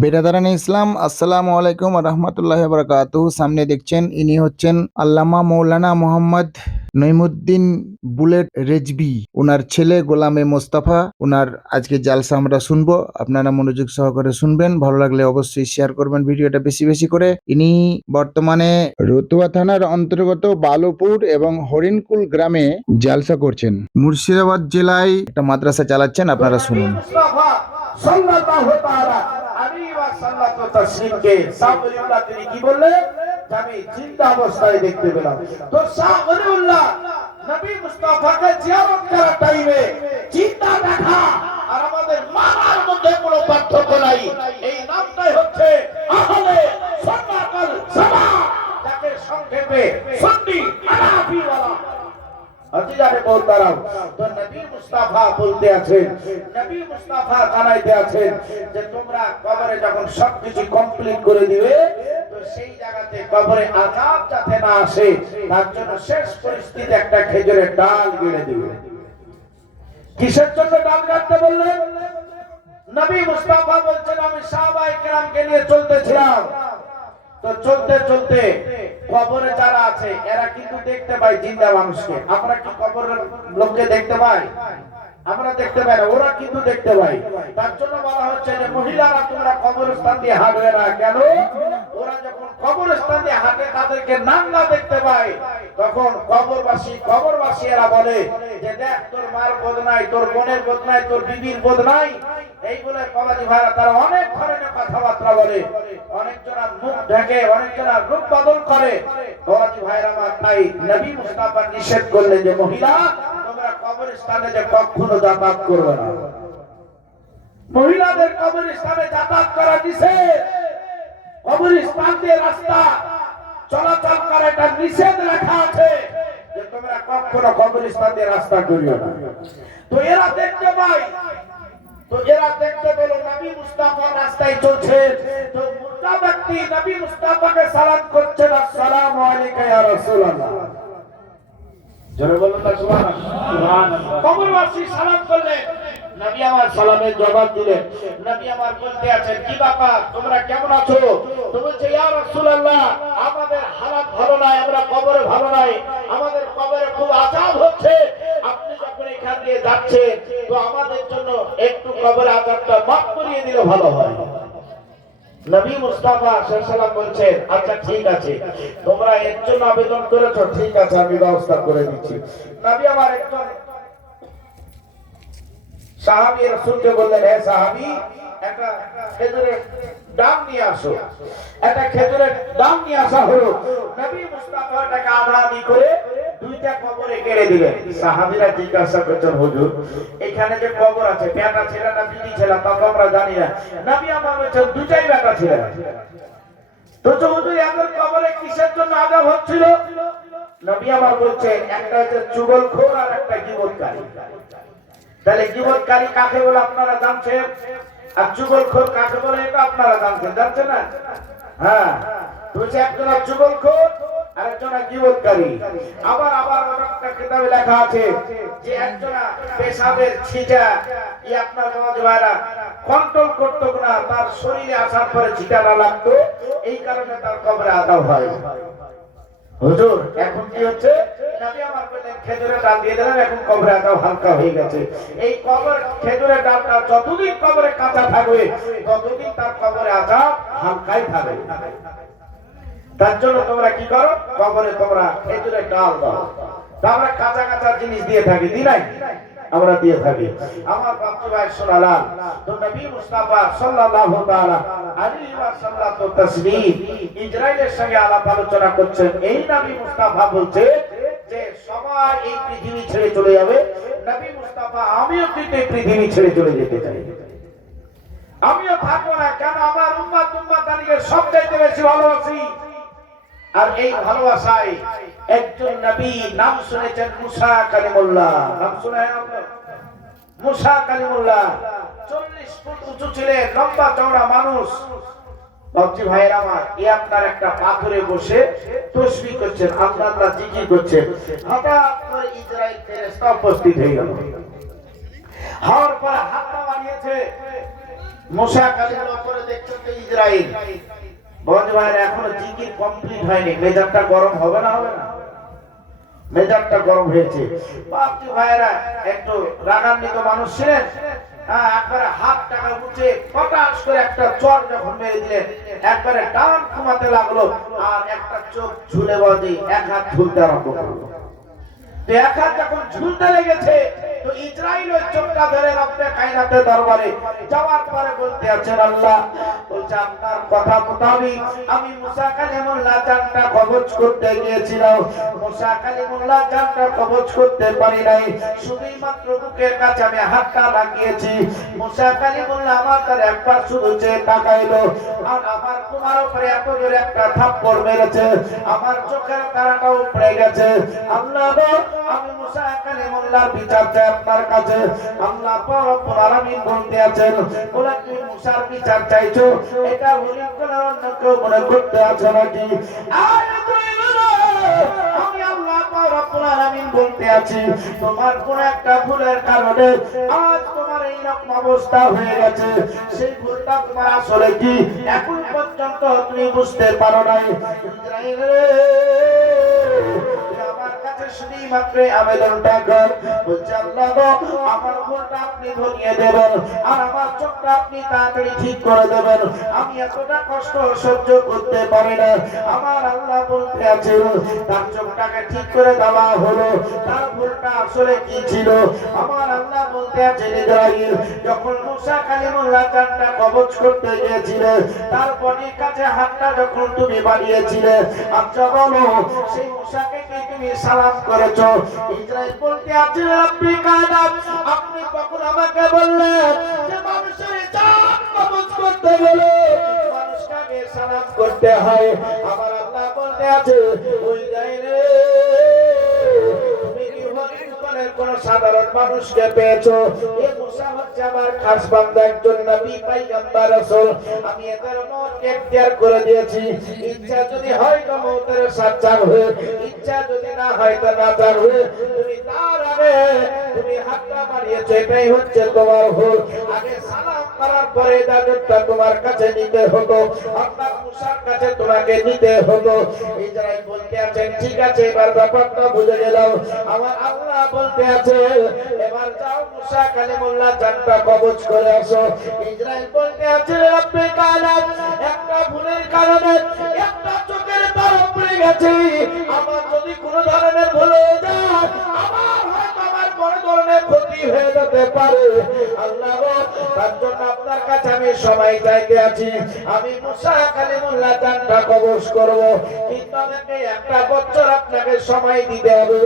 বেরাদারান ইসলাম, আসসালামু আলাইকুম রহমতুল্লাহি বারাকাতুহু। সামনে দেখছেন ইনি হচ্ছেন আল্লামা মৌলানা মোহাম্মদ নঈমুদ্দিন বুলেট রেজভী। ওনার ছেলে গোলামে মোস্তফা। ওনার আজকে জালসা আমরা শুনবো, আপনারা মনোযোগ সহকারে শুনবেন। ভালো লাগলে অবশ্যই শেয়ার করবেন ভিডিওটা বেশি বেশি করে। ইনি বর্তমানে রতুয়া থানার অন্তর্গত বালুপুর এবং হরিণকুল গ্রামে জালসা করছেন। মুর্শিদাবাদ জেলায় একটা মাদ্রাসা চালাচ্ছেন, আপনারা শুনুন। সাল্লাল্লাহু তাআলা আলাইহি ওয়াসাল্লাম তাসলিমকে সাহাবাউল্লাহ তিনি কি বললেন যে আমি জিন্দা অবস্থায় দেখতে পেলাম। তো সাহাবাউল্লাহ নবী মুস্তাফাকে জিয়ারত করার টাইমে জিন্দা দেখা আর আমাদের মানার মধ্যে কোনো পার্থক্য নাই। এই নামটাই হচ্ছে আহলে সুন্নাত ওয়াল জামাত, যাকে সংক্ষেপে সুন্নি হানাফি ওয়ালা আজিজারে বলতারাম। তো নবী মুস্তাফা বলতে আছেন, নবী মুস্তাফা জানাইতে আছেন যে তোমরা কবরে যখন সবকিছু কমপ্লিট করে দিবে, তো সেই জায়গাতে কবরে আযাব যাতে না আসে তার জন্য শেষ পরিস্থিতি একটা খেজুরের ডাল গেড়ে দিবে। কিসের জন্য ডাল গাড়তে বললেন? নবী মুস্তাফা বলছেন আমি সাহাবায়ে কেরামকে নিয়ে চলতেছিলাম, তো চলতে চলতে কবরে যারা আছে এরা কিন্তু দেখতে পায় জিন্দা মানুষকে। আমরা কি কবরের লোককে দেখতে পাই? আমরা দেখতে পাই না, ওরা কিন্তু দেখতে পায়। তার জন্য বলা হচ্ছে যে মহিলারা তোমরা কবরস্থান দিয়ে হাঁটবে না। কেন? ওরা যখন কবরস্থান দিয়ে হাঁটে তাদেরকে নাঙ্গা দেখতে পায়, তখন কবরবাসী এরা বলে যে দেখ তোর মার বোধ নাই, তোর বোনের বোধ নাই, তোর বিবির বোধ নাই। এই বলে বাবাজি ভাইরা তারা অনেক ধরনের কথাবার্তা বলে, অনেকজনা মুখ ঢেকে, অনেকজনা রূপ বদল করে। বাবাজি ভাইরা আমার তাই নবী মুস্তাফা নিষেধ করলেন যে মহিলা তোমরা কবরস্থানে যে কখনো যাতায়াত করবে না। মহিলাদের কবরস্থানে যাতায়াত করা নিষেধ। কবরস্থান দিয়ে রাস্তা চলাচল করা এটা নিষেধ লেখা আছে যে তোমরা কখনো কবরস্থান দিয়ে রাস্তা করিও না। তো এরা দেখতে পায়, তো এরা দেখতে পেল নবী মুস্তাফা রাস্তায় চলছে, তো মুর্দা ব্যক্তি নবী মুস্তাফাকে সালাম করছে, আসসালামু আলাইকা ইয়া রাসূলুল্লাহ। জোরে বলুন না সুবহানাল্লাহ। কবরবাসী সালাম করলেন, নবী আমার সালামের জবাব দিলেন। নবী আমার বলতে আছেন কি ব্যাপার, তোমরা কেমন আছো? তো বলছে ইয়া রাসূলুল্লাহ আমাদের হালাত ভালো নাই, আমরা কবরে ভালো নাই, আমাদের কবরে খুব আযাব হচ্ছে। আপনি যখন এখান দিয়ে যাচ্ছেন তো আমাদের জন্য একটু কবরে আযাবটা মাফ করিয়ে দিলে ভালো হয়। নবী মুস্তাফা সাল্লাল্লাহু বলছেন আচ্ছা ঠিক আছে, তোমরা এর জন্য আবেদন করেছো, ঠিক আছে আমি ব্যবস্থা করে দিচ্ছি। নবী আমার একজন সাহাবী রাসূলকে বললেন হে সাহাবী একটা খেজুরের ডাব নিয়ে আসো। একটা খেজুরের ডাব নিয়ে আসা হলো। নবী মুস্তাফা এটাকে আধা-আধি করে দুইটা কবরে গেড়ে দিলেন। সাহাবীরা জিজ্ঞাসা করছেন হুজুর এখানে যে কবর আছে বেটা ছেলে না বিটি ছেলে তা তো আমরা জানি না। নবী আমার বলছেন দুটাই বেটা ছেলে। তো হুজুর এদের কবরে কিসের জন্য আযাব হচ্ছিল? নবী আমার বলছেন একটা হচ্ছে চুগলখোর আর একটা গীবতকারী। তাহলে গীবতকারী কাকে বলে আপনারা জানছেন, আর চুগলখোর কাকে বলে এটা আপনারা জানছেন না? হ্যাঁ, তুই একজন চুগলখোর আর একজন গীবতকারী। আবার একটা কিতাবে লেখা আছে যে একজন পেশাবের ছিটা আপনার বাবারা কন্ট্রোল করতো না, তার শরীরে আসার পরে ছিটাটা লাগতো, এই কারণে তার কবরে আযাব হয়। হুজুর এখন কি হচ্ছে? নবী আমার বললেন খেজুরের ডাল দিয়ে দিলাম, এখন কবরে আযাব হালকা হয়ে গেছে। এই কবর খেজুরের ডালটা যতদিন কবরে কাঁচা থাকবে ততদিন তার কবরে আযাব হালকাই থাকবে। তার জন্য তোমরা কি করো, কবরে তোমরা খেজুরের ডাল দাও। আমরা কাঁচা কাঁচা জিনিস দিয়ে থাকি, দি নাই? আমরা দিয়ে থাকি। আমার বাপজি ভাই শোনালাম, তো নবী মুস্তাফা সাল্লাল্লাহু তাআলা আলাইহি ওয়াসাল্লাম তো তাসবিহ ইসরাইলের সঙ্গে আলাপ আলোচনা করছেন। এই নবী মুস্তাফা বলছে যে সবাই এই পৃথিবী ছেড়ে চলে যাবে। নবী মুস্তাফা আমিও কিন্তু এই পৃথিবী ছেড়ে চলে যেতে চাই, আমিও থাকবো না। কেন? আমার উম্মতানিকে সবচাইতে বেশি ভালোবাসি। আর এই ভালোবাসায় একজন নবী নাম শুনেছেন মুসা কালিমুল্লাহ। নাম শুনে মুসা কালিমুল্লাহ 40 ফুট উঁচু ছিলেন, লম্বা চওড়া মানুষ। বাপজি ভাইয়ের আমার আপনার একটা পাথরে বসে তাসবিহ করছেন, আল্লাহ জিকির করছেন। হঠাৎ করে ইসরাইল ফেরেশতা উপস্থিত হয়ে গেল। হওয়ার পর হাতটা বাড়িয়েছে, মুসা কালিমের উপরে দেখছেন তো ইসরাইল। বন্ধু ভাইরা, এখনো জিকির কমপ্লিট হয়নি, মেজাজটা গরম হবে না? হবে না? মেজাজটা গরম হয়েছে। বাপজি ভাইরা একটু রাগান্বিত মানুষ ছিলেন। একবারে হাত টাকা উঠে পটাশ করে একটা চর যখন মেরে দিলেন, একবারে ডান ঘুমাতে লাগলো, আর একটা চোখ ঝুলে বাজে, এক হাত ঝুলতে আরম্ভ করলো। এক হাত যখন ঝুলতে লেগেছে, তো ইসরাইল ওই চোখটা ধরে রব্বে কায়নাতের দরবারে যাওয়ার পরে বলতে আছেন, আল্লাহ বলছে আপনার কথা মোতাবেক আমি মুসা কালিমুল্লাহ জানটা কবজ করতে গিয়েছিলাম। মুসা কালিমুল্লাহ জানটা কবজ করতে পারি নাই, শুধুই মাত্র বুকের কাছে আমি হাতটা লাগিয়েছি। মুসা কালিমুল্লাহ আমার তার একবার শুধু চেয়ে তাকাইলো, আর আমার তোমার উপরে এত জোরে একটা থাপ্পড় মেরেছে, আমার চোখের তারাটা উপড়ে গেছে। আল্লাহ আমি মুসা কালিমুল্লাহর বিচার চাই আপনার কাছে। আল্লাহ পাক রব্বুল আলামিন বলতে আছেন, বলে তুমি মুসার বিচার চাইছো, এটা হলি কোন অন্য কেউ মনে করতে আছো নাকি? আমি আল্লাহ পাক রব্বুল আলামিন বলতে আছি, তোমার কোন একটা ভুলের কারণে আজ তোমার এই রকম অবস্থা হয়ে গেছে। সেই ভুলটা তোমার আসলে কি এখন পর্যন্ত তুমি বুঝতে পারো নাই। ইসরাইল রে, আমার কাছে শুধুই মাত্র আবেদনটা কর, বলছে আল্লাহ গো আমার ভুলটা আপনি ধরিয়ে দেবেন, আর আমার চোখটা আপনি তাড়াতাড়ি ঠিক করে দেবেন। আমি এতটা কষ্ট সহ্য করতে পারি না। আমার আল্লাহ বলতে আছে, তার চোখটাকে ঠিক করে দেওয়া হলো। তার ভুলটা আসলে কি ছিল? আমার আল্লাহ বলতে আছে, ইসরাইল যখন মুসা কালিমুল্লাহ জানটা কবজ করতে গিয়েছিলে, তার বডির কাছে হাতটা যখন তুমি বাড়িয়েছিলে, আচ্ছা বলো সেই মুসাকে কি তুমি সালাম করেছো? ইসরাইল বলতে আছে, রব্বি কাদাব, আপনি কখন আমাকে বললেন যে মানুষের জান কবজ করতে গেলে মানুষকে আগে সালাম করতে হয়? আমার আল্লাহ বলতে আছে, ওই যাইরে তুমি কি হরিণের কোন সাধারণ মানুষকে পেয়েছো? এ মুসা হচ্ছে আমার খাস বান্দা, একজন নবী পয়গম্বর রাসূল। আমি এদের মতকে ইখতিয়ার করে দিয়েছি, ইচ্ছা যদি হয় তো মওতের সাচ্চার হয়ে, ইচ্ছা যদি না হয় তো নাজার হয়ে। তুমি তার আগে তুমি হাতটা বাড়িয়েছো, এটাই হচ্ছে তোমার ভুল। আগে সালাম করার পরে ইবাদতটা তোমার কাছে নিতে হতো, আপনার মুসার কাছে তোমাকে নিতে হতো। ইসরাইল বলতে আছেন, ঠিক আছে এবার ব্যাপারটা বুঝে গেলাম। আমার আল্লাহ বলতে আছে, এবার যাও মুসা কালিমুল্লাহ জানটা কবজ করে আসো। ইসরাইল বলতে আছে, রব্বে কালাম, একটা ভুলের কারণে একটা চোখের তার উপরে গেছে। আমার যদি কোনো ধরনের ভুল হয়ে যায়, আমার হয়তো আমার বড় ধরনের ক্ষতি হয়ে যেতে পারে। আল্লাহ তার জন্য আপনার কাছে আমি সময় চাইতে আছি। আমি মুসা কালিমুল্লাহ জানটা কবজ করব, কিন্তু আমাকে একটা বছর আপনাকে সময় দিতে হবে।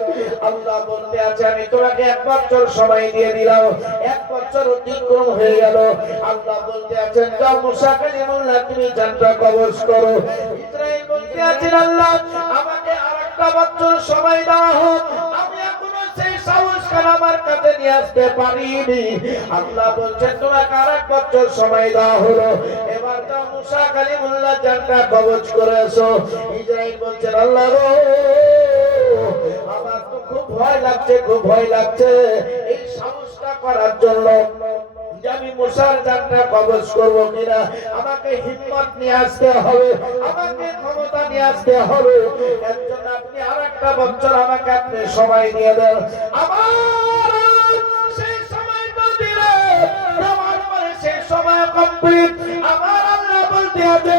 আল্লাহ বলতে আছে, আমি তোমাকে এক বছর সময় দিয়ে দিলাম। এক বছর অতিক্রম হয়ে গেল। আল্লাহ বলতে আছেন, যাও মুসা কালিমুল্লাহ তুমি জানটা কবজ করো। ইসরাইল বলতে আছেন, আল্লাহ আমাকে আরেকটা বছর সময় দাও হোক, আমি এখনো সেই সাহস আমার কাছে নিয়ে আসতে পারিনি। আল্লাহ বলছেন, তোমাকে আরেক বছর সময় দেওয়া হলো, এবার যাও মুসা কালিমুল্লাহ জানটা কবজ করে এসো। ইসরাইল বলছেন, আল্লাহ গো আমার তো খুব ভয় লাগছে, খুব ভয় লাগছে এই সাহসটা করার জন্য যে আমি মুসার জানটা কবজ করবো কিনা। আমাকে হিম্মত নিয়ে আসতে হবে, আমাকে ক্ষমতা নিয়ে আসতে হবে। এর জন্য আপনি আরেকটা বছর আমাকে আপনি সময় দিয়ে দেন। আমার সেই সময়টা দিলে আমার পরে সেই সময় কমপ্লিট। আমার আল্লাহ বলতে আছে,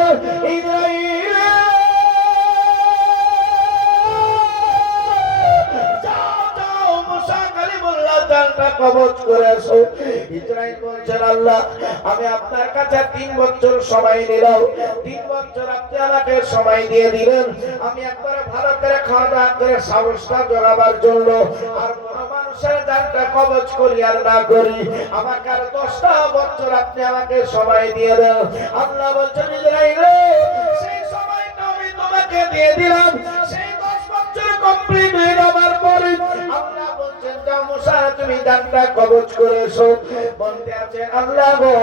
ইসরাইল কবজ করে আসো। ইসরাইল বলছেন, আল্লাহ আমি আপনার কাছে 3 বছর সময় নিলাম, 3 বছর আপনি আমাকে সময় দিয়ে দিলেন। আমি একবারে ভালো করে খাওয়া দাওয়া করে সাহসটা জোগাবার জন্য, আর কোন মানুষের জানটা কবজ করি আর না করি, আমাকে আর 10টা বছর আপনি আমাকে সময় দিয়ে দেন। আল্লাহ বলছেন, ইসরাইল সেই সময়টা আমি তোমাকে দিয়ে দিলাম। সেই 10 বছর কমপ্লিট হয়ে যাবার পরে আল্লাহ বলছেন, যাও মুসা তুমি জানটা কবজ করে এসো। বলতে আছে, আল্লাহ গো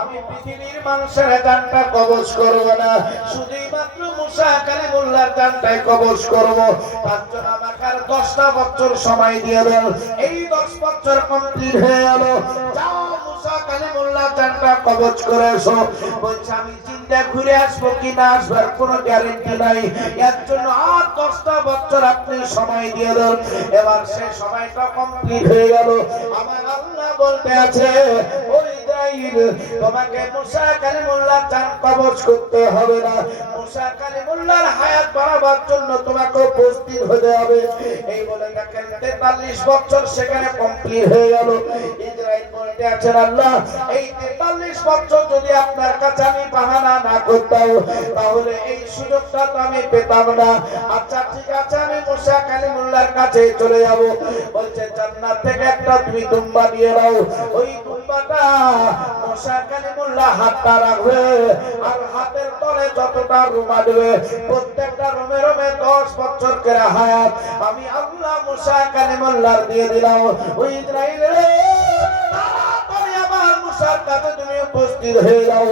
আমি পৃথিবীর মানুষের জানটা কবজ করব না, শুধুই মাত্র মুসা কালিমুল্লাহর জানটাই কবজ করব। তার জন্য আমাকে আর 10টা বছর সময় দিয়ে দেন। এই 10 বছর কমপ্লিট হয়ে গেল। যাও মুসা কালিমুল্লাহ জানটা কবজ করে এসো। বলছে আমি জিন্দা ঘুরে আসবো কিনা আসবার কোনো গ্যারেন্টি নাই, এর জন্য আর 10টা বছর আপনি সময় দিয়ে দেন। এবার সে সময়টা কমপ্লিট হয়ে গেল। আমার আল্লাহ বলতে আছে, ওই ইসরাইল তোমাকে মুসা কালিমুল্লাহর জান কবজ করতে হবে না, মুসা কালিমুল্লাহর হায়াত বাড়াবার জন্য তোমাকে উপস্থিত হতে হবে। এই বলে দেখেন 43 বছর সেখানে কমপ্লিট হয়ে গেল। ইসরাইল বলতে আছেন, আল্লাহ এই 43 বছর যদি আপনার কাছে আমি বাহানা না করতাম তাহলে এই সুযোগটা তো আমি পেতাম না। আচ্ছা ঠিক আছে, আমি মুসা কালিমুল্লাহর কাছে চলে যাব। বলছে জান্নাত থেকে একটা তুমি দুম্বা নিয়ে নাও, ওই দুম্বাটা মুসা কালিমুল্লাহ হাতটা রাখবে আর হাতের তলে যতটা রুম আসবে প্রত্যেকটা রুমে রুমে 10 বছর করে হায়াত আমি আল্লাহ মুসা কালিমুল্লাহর দিয়ে দিলাম। ওই ইসরাইল রে তাড়াতাড়ি আমার মুসার কাছে তুমি উপস্থিত হয়ে যাও।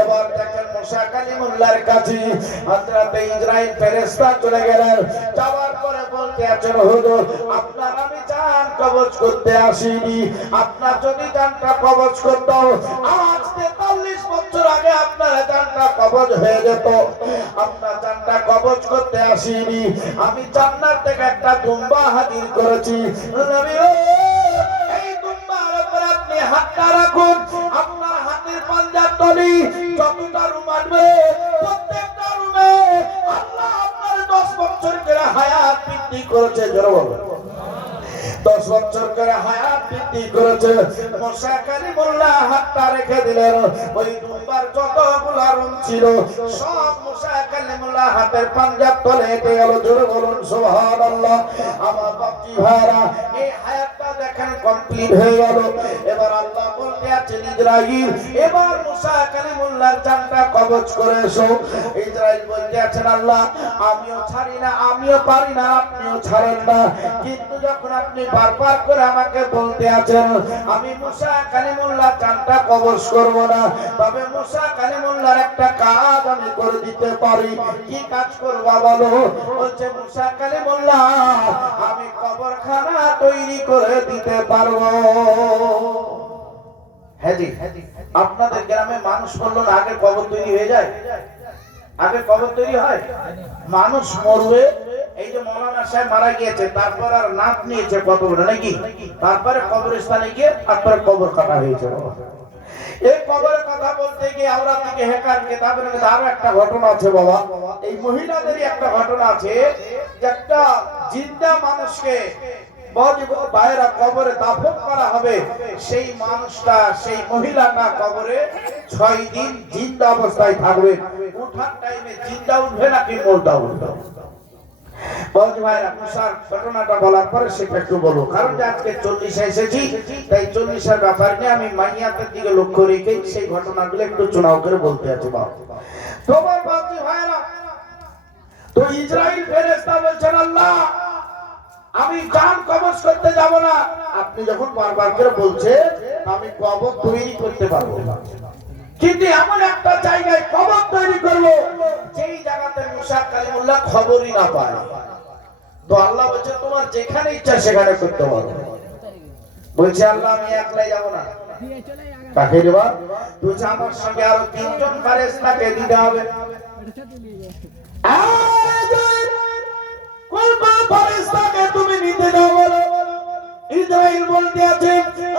এবার দেখেন মুসা কালিমুল্লাহর কাছে হযরত ইসরাইল ফেরেশতা চলে গেলেন। যাওয়ার পরে বলতে আছেন, হুজুর আপনার আমি জান কবজ করতে আসিনি, আপনার যদি জানটা কবজ করতে আজ 43 বছর আগে আপনার জানটা কবজ হয়ে যেত। আপনার জানটা কবজ করতে আসিনি, আমি জান্নাত থেকে একটা দুম্বা হাজির করেছি। নবী ও এই দুম্বার উপর আপনি হাতটা রাখুন, আপনার হাতের পাঞ্জার তলি যতটা রুম আসবে প্রত্যেকটা রুমে আল্লাহ আপনার 10 বছর করে হায়াত বৃদ্ধি করেছে। জোরে বলুন 10 বছর করে হায়াত বৃদ্ধি করেছে। মুসা কালিমুল্লাহ হাতটা রেখে দিলেন। ওই দুম্বার যতগুলো রুম ছিল সব মুসা কালিমুল্লাহ হাতের পাঞ্জার তলে হেঁটে গেল। জোরে বলুন সুবহানাল্লাহ। আমার বাপজি ভাইরা এই হায়াতটা দেখেন কমপ্লিট হয়ে গেল। এবার আল্লাহ বলতে আছেন, ইসরাইল এবার মুসা কালিমুল্লাহর জানটা কবজ করে এসো। ইসরাইল বলতে আছেন, আল্লাহ আমিও ছাড়ি না, আমিও পারি না, আপনিও ছাড়েন না, কিন্তু যখন আপনি বারবার করে আমাকে বলতে আছেন আমি মুসা কালিমুল্লাহর জানটা কবজ করব না, তবে মুসা কালিমুল্লাহর একটা কাজ আমি করে দিতে পারি। কি কাজ করব বলো? বলছে মুসা কালিমুল্লাহ আমি কবরখানা তৈরি করে দিতে পারবো। হ্যাঁ জি, আপনাদের গ্রামে মানুষ বললো না আগে কবর তৈরি হয়ে যায়? আগে কবর তৈরি হয়, মানুষ মরবে, এই যে মৌলানা সাহেব মারা গিয়েছে তারপর আর নাপ নিয়েছে কবর নাকি, তারপরে কবরস্থানে গিয়ে তারপরে কবর কাটা হয়েছে। এই কবরের কথা বলতে গিয়ে আমরা থেকে হেকার কিতাবের মধ্যে আরো একটা ঘটনা আছে বাবা। এই মহিলাদেরই একটা ঘটনা আছে যে একটা জিন্দা মানুষকে বাইরে কবরে দাফন করা হবে, সেই মানুষটা সেই মহিলাটা কবরে 6 দিন জিন্দা অবস্থায় থাকবে। উঠার টাইমে জিন্দা উঠবে নাকি মুর্দা উঠবে? বলছি ভাইরা মুসার ঘটনাটা বলার পরে সেটা একটু বলবো, কারণ যে আজকে 40-এ এসেছি তাই 40-এর ব্যাপার নিয়ে আমি মাইয়াতের দিকে লক্ষ্য রেখে সেই ঘটনাগুলো একটু চুনাও করে বলতে আছি। বাবা তোমার বাপজি ভাইরা তো ইসরাইল ফেরেশতা বলছেন, আল্লাহ আমি জান কবজ করতে যাব না, আপনি যখন বারবার করে বলছেন আমি কবর তৈরি করতে পারবো না, কিন্তু এমন একটা জায়গায় কবর তৈরি করব যেই জায়গাতে মুসা কালিমুল্লাহ খবরই না পায়। তো আল্লাহ বলছে তোমার যেখানে ইচ্ছা সেখানে করতে পারো। বলছে আল্লাহ আমি একলাই যাব না, কাকে দেবা? বলছে আমার সঙ্গে আরো 3 জন ফেরেশতাকে দিতে হবে। কোন ফেরেশতাকে তুমি নিতে দাও বলো? ইসরাইল বলতে আছে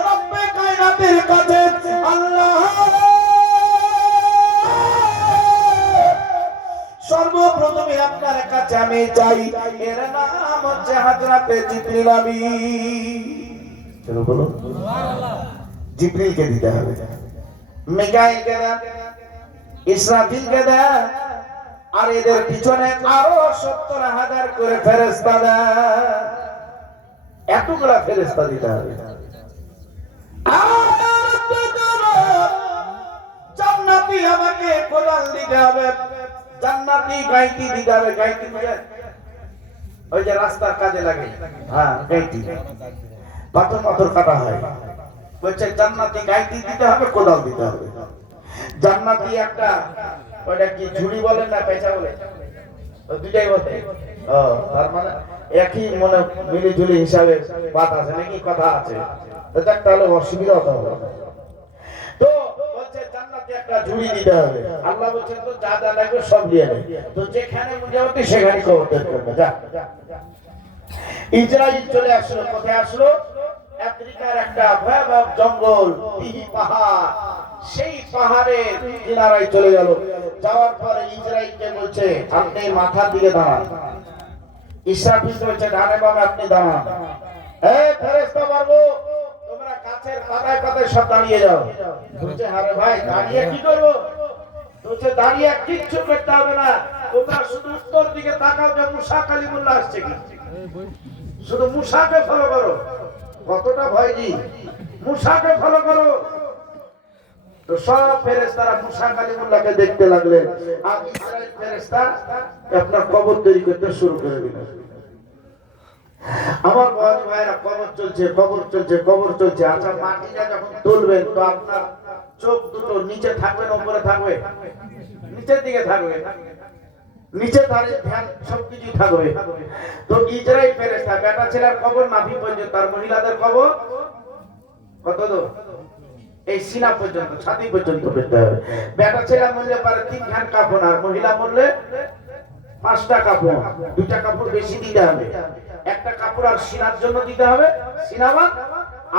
রব্বে কায়নাতের কাছে, আল্লাহ সর্বপ্রথমে আপনার কাছে আমি চাই, এর নাম হচ্ছে হযরতে জিবরিল আমিন। চলো বলো সুবহানাল্লাহ। জিবরিলকে দিতে হবে, মিকাইলকে দেন, ইসরাফিলকে দেন, আর এদের পিছনে আরো 70,000 করে ফেরেশতা দেন। এতগুলা ফেরেশতা দিতে হবে। জান্নাতি আমাকে কোরআন দিতে হবে, জান্নাতি গাইতি দিতে হবে। গাইতি মানে ওই যে রাস্তার কাজে লাগে, হ্যাঁ গাইতি, পাথর পাথর কাটা হয়। বলছে জান্নাতি গাইতি দিতে হবে, কোদাল দিতে হবে। জান্নাতি একটা ওইটা কি ঝুড়ি বলেন না পেঁচা বলে, ওই দুটাই বলে। ও তার মানে একই মনে মিলি ঝুলি হিসাবে বাত আছে নাকি, কথা আছে। তো তাহলে অসুবিধা হতে হবে। তো বলছে জান্নাতে একটা ঝুড়ি দিতে হবে। আল্লাহ বলছেন তো যা যা লাগবে সব দিয়ে নে। তো যেখানে মুজাওয়াতি সেখানে কবর তৈরি করবে। যা ইসরাইল চলে আসলো। কোথায় আসলো? আফ্রিকার একটা ভয়াবহ জঙ্গল, তিহি পাহাড়। সেই পাহাড়ের কিনারায় চলে গেল। যাওয়ার পরে ইসরাইলকে বলছে আপনি মাথার দিকে দাঁড়ান। ইসরাফিল বলছে ডানে বামে আপনি দাঁড়ান। এই ফেরেশতা বর্গ, তোমরা গাছের পাতায় পাতায় সব দাঁড়িয়ে যাও। বলছে আরে ভাই দাঁড়িয়ে কি করব? বলছে দাঁড়িয়ে কিচ্ছু করতে হবে না, তোমরা শুধু উত্তর দিকে তাকাও যে মুসা কালিমুল্লাহ আসছে কি। শুধু মুসাকে ফলো করো। কতটা ভয়জি, মুসাকে ফলো করো। তো সব ফেরেশতারা মুসা কালিমুল্লাহকে দেখতে লাগলেন। আর ইসরাইল ফেরেশতা আপনার কবর তৈরি করতে শুরু করে দিল। আমার বড় ভাইরা কবর চলছে, কবর চলছে, কবর চলছে। আচ্ছা মাটিটা যখন তুলবেন তো আপনার চোখ দুটো নিচে থাকবে না উপরে থাকবে? নিচের দিকে থাকবে। নিচে তারে ধ্যান সবকিছু থাকবে। তো ইসরাইল ফেরেশতা বেটা ছেলের কবর নাভি পর্যন্ত, আর মহিলাদের কবর কত দূর? এই সিনা পর্যন্ত, ছাতি পর্যন্ত করতে হবে। বেটা ছেলে মরলে পারে 3 খান কাপড়, আর মহিলা মরলে 5টা কাপড়। 2টা কাপড় বেশি দিতে হবে। একটা কাপড় আর সিনার জন্য দিতে হবে, সিনাবান,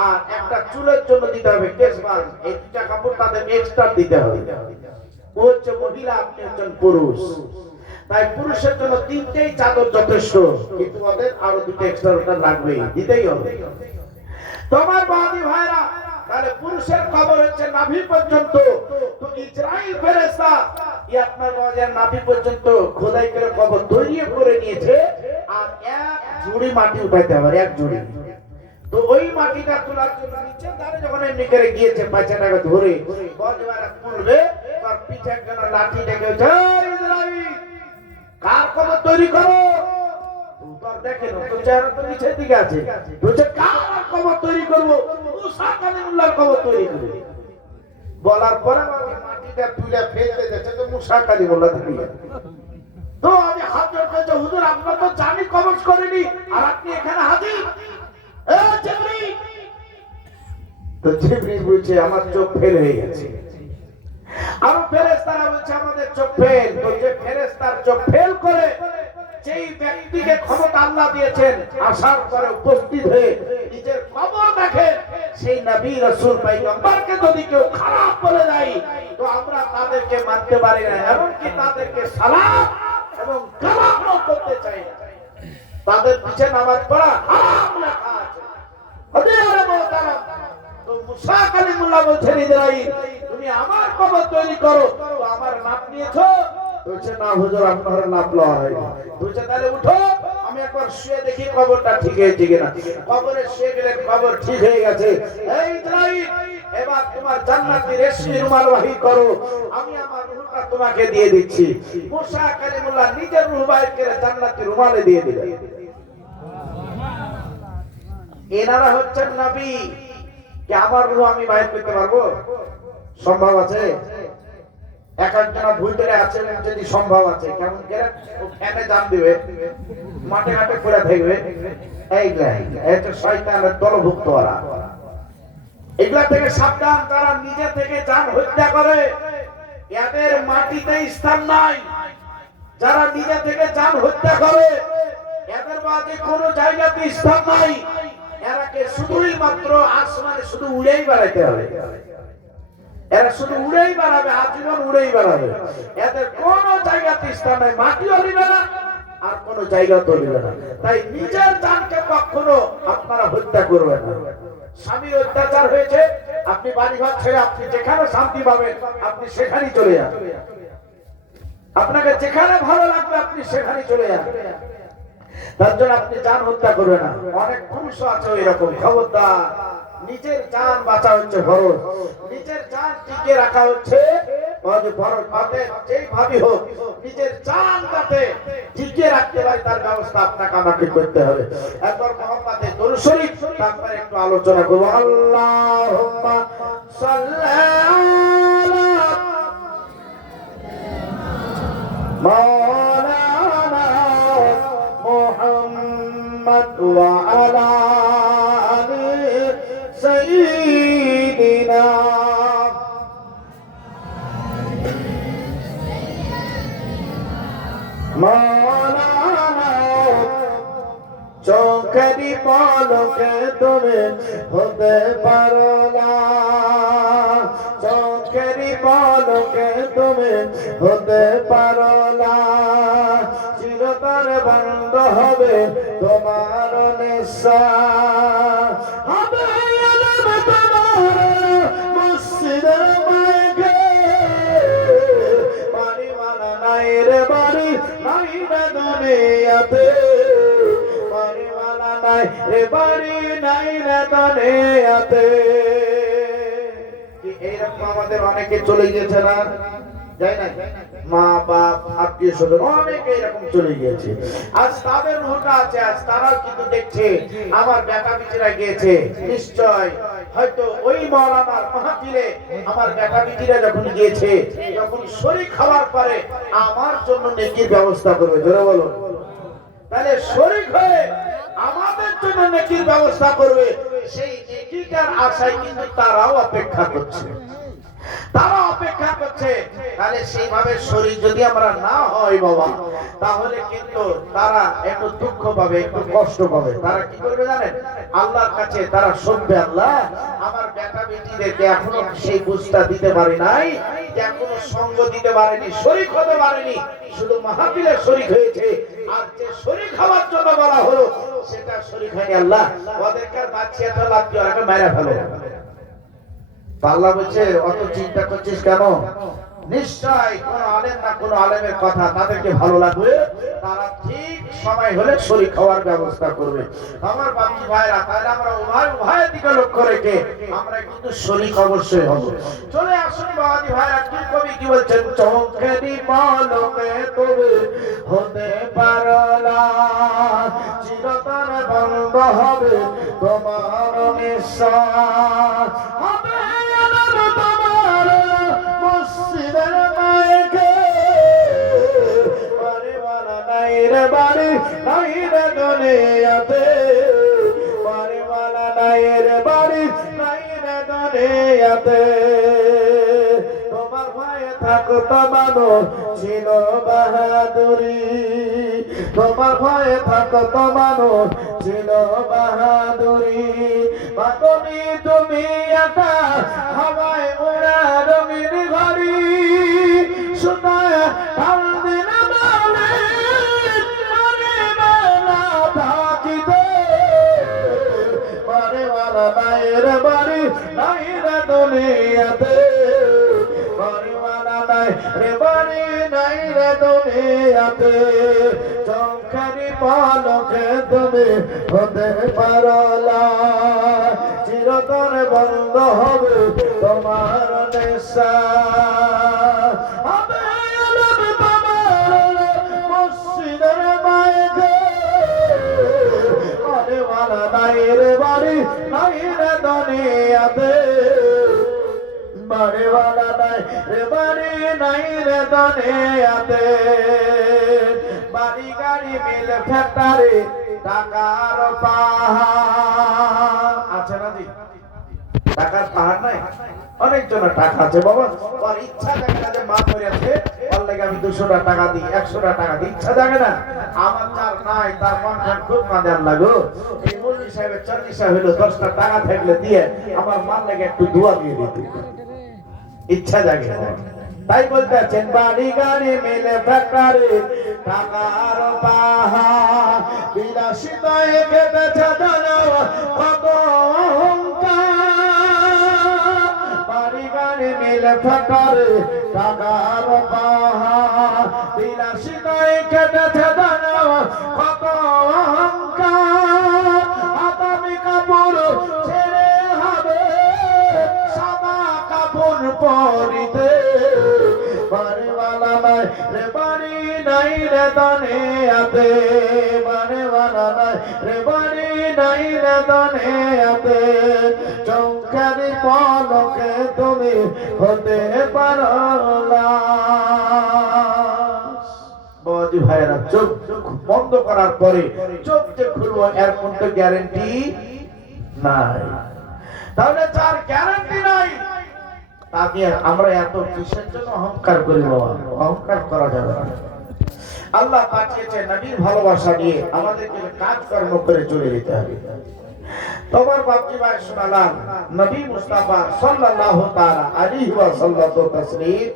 আর একটা চুলের জন্য দিতে হবে, কেশবান। এই 2টা কাপড় তাদের এক্সট্রা দিতে হবে। ও হচ্ছে মহিলা, আপনি হচ্ছেন পুরুষ। তাই পুরুষের জন্য 3টেই চাদর যথেষ্ট, কিন্তু ওদের আরো 2টা এক্সট্রা লাগবে, দিতেই হবে। তোমার বাদি ভাইরা, তাহলে পুরুষের কবর হচ্ছে নাভি পর্যন্ত। তো ইসরাইল ফেরেশতা আপনার বাজার নাভি পর্যন্ত খোদাই করে কবর তৈরি করে নিয়েছে। আর এক ঝুড়ি মাটি উঠাইতে হবে, এক ঝুড়ি। তো ওই মাটিটা তোলার জন্য নিচে ধারে যখন এমনি করে গিয়েছে পাঁচাটাকে ধরে বজবারা তুলবে, তার পিঠে একজন লাঠি ডেকে ইসরাইল কার কবর তৈরি করো। তোর দেখেন তো চেহারা তো নিচের দিকে আছে। বলছে কার কবর তৈরি করবো? মুসা কালিমুল্লাহর কবর তৈরি করব। বলার পরে আমি মাটিটা তুলে ফেলতে যাচ্ছে তো মুসা কালিমুল্লাহ দিয়ে। তো আমি হাত জোড় করেছি, হুজুর আমরা তো জানি কবর করিনি, আর আপনি এখানে হাজির। এ জিবরিল। তো জিবরিল বলছে আমার চোখ ফেল হয়ে গেছে। আর ফেরেশতারা বলছে আমাদের চোখ ফেল। তো যে ফেরেশতার চোখ ফেল করে যেই ব্যক্তিকে ক্ষমতা আল্লাহ দিয়েছেন, আসার পরে উপস্থিত হয়ে নিজের কবর দেখে, সেই নবী রাসূল পয়গম্বরকে যদি কেউ খারাপ বলে দেয় তো আমরা তাদেরকে মানতে পারি না, এমনকি তাদেরকে সালাম এবং কালামও করতে চাই না। তাদের পিছে নামাজ পড়া হারাম লেখা আছে। হযরত মুহতারাম, তো মুসা কালিমুল্লাহ বলছেন ইসরাইল তুমি আমার কবর তৈরি করো। তো আমার নাম নিয়েছো? বলছে না হুজুর আপনার নাম লওয়া হয়নি। বলছে তাহলে উঠো, আমি একবার শুয়ে দেখি কবরটা ঠিক হয়েছে কিনা। কবরে শুয়ে গেলেন, কবর ঠিক হয়ে গেছে। এই ইসরাইল এবার তোমার জান্নাতি রেশমি রুমাল ওয়াহি করো, আমি আমার রূহটা তোমাকে দিয়ে দিচ্ছি। মুসা কালিমুল্লাহ নিজের রূহ বাইর করে জান্নাতি রুমালে দিয়ে দিলেন। এনারা হচ্ছেন নবী। কি আমার রূহ আমি বাইর করতে পারবো? সম্ভব আছে? এক একজনা ভুলতে আছে যদি সম্ভব আছে। কেমন করে ও ফ্যানে জান দিবে, মাঠে ঘাটে পড়ে থাকবে। এইগুলা এটা শয়তানের দলভুক্ত ওরা। এগুলা থেকে সাবধান। তারা নিজে থেকে জান হত্যা করে, এদের মাটিতে স্থান নাই। যারা নিজে থেকে জান হত্যা করে এদের মাঝে কোনো জায়গাতে স্থান নাই। এরাকে শুধুই মাত্র আসমানে শুধু উড়েই বেড়াইতে হবে। এরা শুধু উড়েই বেড়াবে, আজীবন উড়েই বেড়াবে। এদের কোন জায়গাতে স্থান নাই, মাটিও নিবে না আর কোন জায়গা তো নিবে না। তাই নিজের জানকে কখনো আপনারা হত্যা করবেন না। স্বামীর অত্যাচার হয়েছে, আপনি বাড়িঘর ছেড়ে আপনি যেখানে শান্তি পাবেন আপনি সেখানেই চলে যান। আপনাকে যেখানে ভালো লাগবে আপনি সেখানেই চলে যান। তার জন্য আপনি জান হত্যা করবেন না। অনেক পুরুষ আছে এরকম। খবরদার, নিজের জান বাঁচা হচ্ছে ফরজ, নিজের জান টিকে রাখা হচ্ছে ফরজ। যেই ভাবি হোক নিজের জান যাতে টিকে রাখতে পারে তার ব্যবস্থা আপনাকে আমাকে করতে হবে। এরপর মুহাম্মদে দরুদ শরীফ, তারপরে একটু আলোচনা করব। আল্লাহুম্মা সাল্লি আলা মাওলানা মুহাম্মদ ওয়া আলা আলি সাইয়্যিদিনা মৌলানা চোখেরই পলকে তুমি হতে পারো না, চোখেরই পলকে তুমি হতে পারো না, চিরতর বন্ধ হবে তোমার নিঃশ্বাস, হবে আলম তোমার মসজিদের মাইকে, বাড়ি মানা নাই রে বাড়ি নাই রে দুনিয়াতে, বাড়ি মানা নাই রে বাড়ি নাই রে দুনিয়াতে। এইরকম আমাদের অনেকে চলে গিয়েছে না, যাই না, মা বাপ আত্মীয় স্বজন অনেকে এরকম চলে গিয়েছে, আজ তাদের রুহটা আছে, আজ তারাও কিন্তু দেখছে আমার বেটা বিটিরা গিয়েছে, নিশ্চয় হয়তো ওই মাওলানার মাহফিলে আমার বেটা বিটিরা যখন গিয়েছে, যখন শরীক খাওয়ার পরে আমার জন্য নেকির ব্যবস্থা করবে, জোরে বলো, তাহলে শরীক হয়ে আমাদের জন্য নেকির ব্যবস্থা করবে, সেই নেকিটার আশায় কিন্তু তারাও অপেক্ষা করছে, তারা অপেক্ষা করছে। তাহলে সেইভাবে শরীর যদি আমরা না হয় বাবা, তাহলে কিন্তু তারা একটু দুঃখ পাবে, একটু কষ্ট পাবে। তারা কি করবে জানেন? আল্লাহর কাছে তারা শুনবে, আল্লাহ আমার বেটা বেটিদেরকে এখনো সেই বুঝটা দিতে পারি নাই, এখনো সঙ্গ দিতে পারেনি, শরীক হতে পারেনি, শুধু মাহফিলে শরীক হয়েছে, আর যে শরীক হওয়ার জন্য বলা হলো সেটা শরীক হয়নি। আল্লাহ ওদেরকে বাঁচিয়ে তো লাভ দিয়ে ওরা মেরে ফেলো। আল্লাহ বলছে অত চিন্তা করছিস কেন? নিশ্চয় কোন আলেম না কোন আলেমের কথা তাদেরকে ভালো লাগবে, তারা ঠিক সময় হলে শরীক হওয়ার ব্যবস্থা করবে। আমার বাকি ভাইরা, তাহলে আমরা উভয়ের দিকে লক্ষ্য রেখে আমরা কিন্তু শরীক অবশ্যই হব। চলে আসুন বাবাজি ভাইরা, কি কবি কি বলছেন? চোখেরই পলকে তুমি হতে পারো না, চিরতর বন্ধ হবে তোমার নিঃশ্বাস, হবে আলম তোমার মসজিদের মাইকে, বাড়ি মানা নাই রে বাড়ি নাই রে দুনিয়াতে, বাড়ি মানা নাই রে বাড়ি নাই রে দুনিয়াতে। তোমার ভয়ে থাকতো মানুষ ছিল বাহাদুরি, তোমার ভয়ে থাকতো মানুষ ছিল বাহাদুরি, বাদমি তুমি একা হাওয়ায় ওড়া রঙিন ঘড়ি, শোনায় কান্দি না বলে আরে বেলা থাকিতে, বাড়ি মানা নাই রে বাড়ি নাই রে দুনিয়াতে, বাড়ি মানা নাই রে বাড়ি নাই রে দুনিয়াতে। চোখেরই পলকে তুমি হতে পারো না, চিরতর বন্ধ হবে তোমার নিঃশ্বাস, হবে আলম তোমার মসজিদের মাইকে, বাড়ি মানা নাই রে বাড়ি নাই রে দুনিয়াতে, বাড়ি মানা নাই রে বাড়ি নাই রে দুনিয়াতে। বাড়ি গাড়ি মিল ফ্যাক্টরি টাকার পাহাড় আছে না জি? টাকার পাহাড় নাই? অনেক জনের টাকা আছে বাবা, আর ইচ্ছা থাকে না যে মা পড়ে আছে ওর লাগে আমি 200 টাকা দিই, 100 টাকা দিই, ইচ্ছা থাকে না? আমার যার নাই তার মন খান খুব কাঁদার লাগো, এই মুল্লি সাহেবের 40 সাহেব হলো 10টা টাকা থাকলে দিয়ে আমার মার লাগে একটু দোয়া দিয়ে দিতে ইচ্ছা জাগে। তাই বলতে আছেন বাড়ি গাড়ি মিলে ফ্যাক্টরি টাকার পাহাড়, বিলাসিতায় কেটেছে জানো কত অহংকার, বাড়ি গাড়ি মিলে ফ্যাক্টরি টাকার পাহাড়, বিলাসিতায় কেটেছে জানো কত অহংকার, আগামী কাপড় ছেড়ে হবে সাদা কাপড় পরিতে, বাড়ি মানা নাই রে বাড়ি নাই রে দুনিয়াতে, বাড়ি মানা নাই রে বাড়ি নাই রে দুনিয়াতে। চোখেরই পলকে তুমি হতে পারো না। বাবাজি ভাইরা, চোখ বন্ধ করার পরে চোখ যে খুলবো এর কোন গ্যারান্টি নাই, তাহলে যার গ্যারান্টি নাই তাকে আমরা এত কিসের জন্য অহংকার করি বাবা? অহংকার করা যাবে না। আল্লাহ পাঠিয়েছে নবীর ভালোবাসা নিয়ে আমাদেরকে কাজকর্ম করে চলে যেতে হবে। তোমার বাপজি ভাই শোনালাম নবী মুস্তাফা সাল্লাল্লাহু তাআলা আলাইহি ওয়াসাল্লাম তাসলিম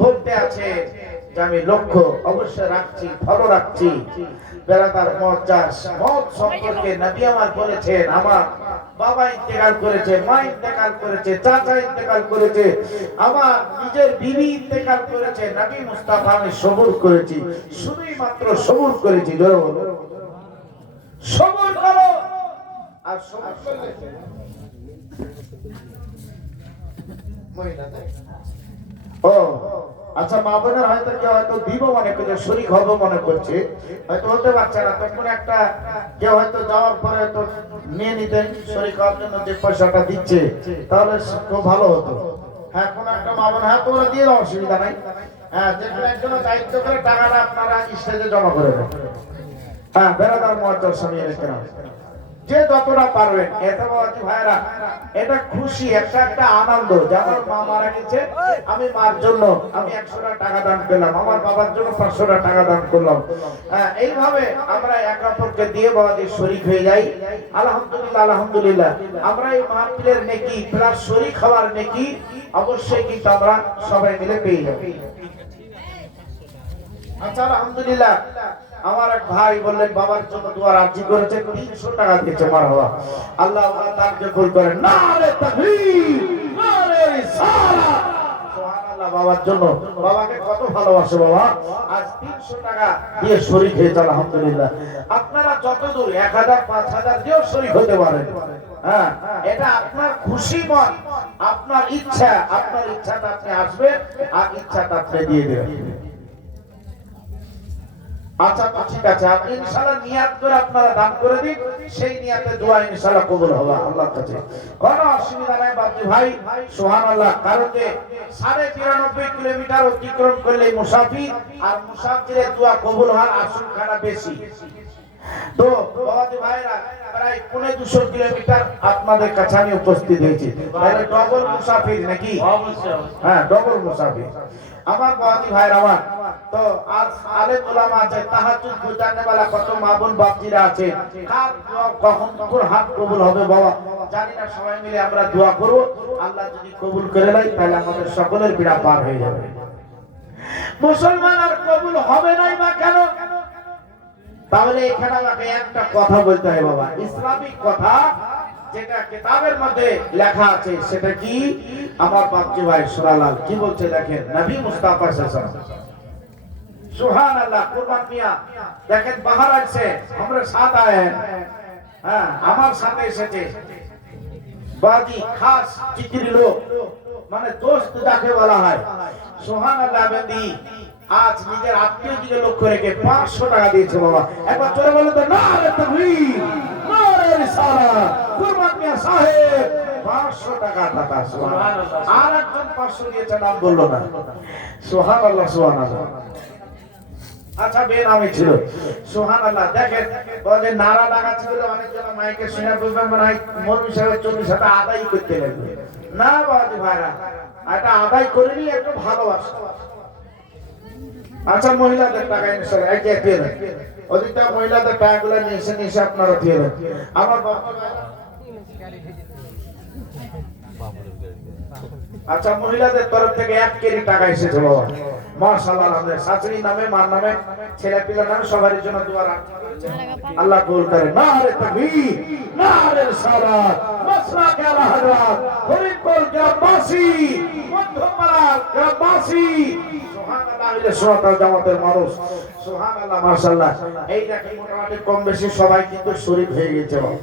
বলতে আছে যে আমি লক্ষ্য অবশ্যই রাখছি, ফলো রাখছি। বেরাদার মত সম্পর্কে নবী আমার বলেছেন, আমার বাবা ইন্তেকাল করেছে, মা ইন্তেকাল করেছে, চাচা ইন্তেকাল করেছে, আমার নিজের বিবি ইন্তেকাল করেছে। নবী মুস্তাফা আমি সবুর করেছি, শুধুই মাত্র সবুর করেছি। জোরে বলো সবুর করো। আর সবুর করলে ও আচ্ছা, মা বোনের হয়তো কেউ হয়তো দিব মনে করছে, শরীক হবো মনে করছে, হয়তো হতে পারছে না। তখন একটা কেউ হয়তো যাওয়ার পরে তো নিয়ে নিতেন শরীক হওয়ার জন্য যে পয়সাটা দিচ্ছে, তাহলে খুব ভালো হতো। হ্যাঁ, কোন একটা মা বোন, হ্যাঁ তোমরা দিয়ে দাও, অসুবিধা নাই। হ্যাঁ, যে কোনো একজনের দায়িত্ব করে টাকাটা আপনারা স্টেজে জমা করে দেন। হ্যাঁ, বেড়াদার মহাজ্জার স্বামী রেখে নাও, যে যতটা পারবেন। এটা বাবাজি ভাইরা, এটা খুশি, একটা আনন্দ যে আমার মা মারা গেছে, আমি মার জন্য আমি 100টা টাকা দান করলাম, আমার বাবার জন্য 500টা টাকা দান করলাম। এইভাবে আমরা এক অপরকে দিয়ে বাবাজি শরীক হয়ে যাই। আলহামদুলিল্লাহ, আলহামদুলিল্লাহ। আমরা এই মাহফিলের নেকি প্লাস শরীক হওয়ার নেকি অবশ্যই কিন্তু আমরা সবাই মিলে পেয়ে যাব। আচ্ছা, আলহামদুলিল্লাহ। আমার এক ভাই বললেন বাবার জন্য দোয়া আরজি করেছে, 300 টাকা দিয়েছে। মারহাবা, আল্লাহ তাকে কবুল করেন। নারে তাকবীর, নারে রিসালাত, সুবহানাল্লাহ। বাবার জন্য, বাবাকে কত ভালোবাসে বাবা, আজ 300 টাকা দিয়ে শরীক হয়েছে। আলহামদুলিল্লাহ। আপনারা যতদূর 1000 5000 দিয়েও শরীক হতে পারেন। হ্যাঁ, এটা আপনার খুশি মন, আপনার ইচ্ছা, আপনার ইচ্ছাটা আপনি আসবেন আর ইচ্ছাটা আপনি দিয়ে দেবেন। আচ্ছা, তো ঠিক আছে, আপনি ইনশাআল্লাহ নিয়াত করে আপনারা দান করে দিন, সেই নিয়াতে দোয়া ইনশাআল্লাহ কবুল হবে আল্লাহর কাছে। কোনো অসুবিধা নাই বাপজি ভাই, সুবহানাল্লাহ। কারণ যে 93.5 কিলোমিটার অতিক্রম করলে মুসাফির, আর মুসাফিরের দোয়া কবুল হওয়ার আশঙ্কাটা বেশি। তো বাবাজি ভাইরা, প্রায় 250 কিলোমিটার আপনাদের কাছে আমি উপস্থিত হয়েছি, তাহলে ডবল মুসাফির নাকি? হ্যাঁ, ডবল মুসাফির আমার বাবাজি ভাইরা। আমার তো আজ আলেম ওলামা আছে, তাহাজ্জুদ গুজারনে वाला কত মা বোন বাপজিরা আছে, কার কখন কখন হাত কবুল হবে বাবা জানি না। সবাই মিলে আমরা দোয়া করব, আল্লাহ যদি কবুল করে নেয় তাহলে আমাদের সকলের বিড়া পার হয়ে যাবে। মুসলমান আর কবুল হবে নাই বা কেন? তাহলে এখানে আমাকে একটা কথা বলতে হয় বাবা, ইসলামিক কথা, যেটা কিতাবের মধ্যে লেখা আছে। সেটা কি? আমার বাপজি ভাই সুরালাল কি বলছে দেখেন, নবী মুস্তাফা সাল্লাল্লাহু আলাইহি ওয়াসাল্লাম, সুবহানাল্লাহ। কুরবান মিয়া দেখেন বাহার আছে, আমরা সাথ আয়ে हैं। হ্যাঁ, আমার সাথে এসেছে বাদি খাস জিকির লোক, মানে দোস্ত যাকে বলা হয়। সুবহানাল্লাহ। বেদি আজ নিজের আত্মীয়কে লক্ষ্য রেখে 500 টাকা দিয়েছে বাবা। একবার জোরে বলো তো, নারে তাকবীর, নারে রিসালাত। কুরবান মিয়া সাহেব 500 টাকা দাতা, সুবহানাল্লাহ। আর একজন 500 দিয়েছে, নাম বললো না। সুবহানাল্লাহ, সুবহানাল্লাহ। আচ্ছা, বেনামি ছিল, সুবহানাল্লাহ। দেখেন বলে নারা ডাকা ছিল, অনেকজন মাইকে শুনে বলবেন মানে মৌলভী সাহেব 40 আদায় করতে লাগবে না। বাবাজি ভাইরা, এটা আদায় করেনি, একটু ভালোবাসা। আচ্ছা, মহিলাদের টাকা ইনশাআল্লাহ একে দিয়ে দেন, ওদিকটা মহিলাদের টাকাগুলো নিয়ে আপনারা দিয়ে দেন। আমার বাবা, আচ্ছা, মহিলাদের তরফ থেকে 1 কেজি টাকা এসেছে বাবা, মাশাআল্লাহ। আমাদের শাশুড়ি নামে, মার নামে, ছেলে পিলার নামে সবার জন্য দোয়া রাখতে করেছে, আল্লাহ কবুল করে। নারে তাকবীর, নারে রিসালাত, মাসরাকে আলা হযরত ফরিদপুর গ্রামবাসী, মধ্যমপাড়া গ্রামবাসী, সুবহানাল্লাহ। এই সুরাতাল জামাতের মানুষ, সুবহানাল্লাহ, মাশাআল্লাহ। এই দেখেন মোটামুটি কম বেশি সবাই কিন্তু শরীক হয়ে গেছে বাবা।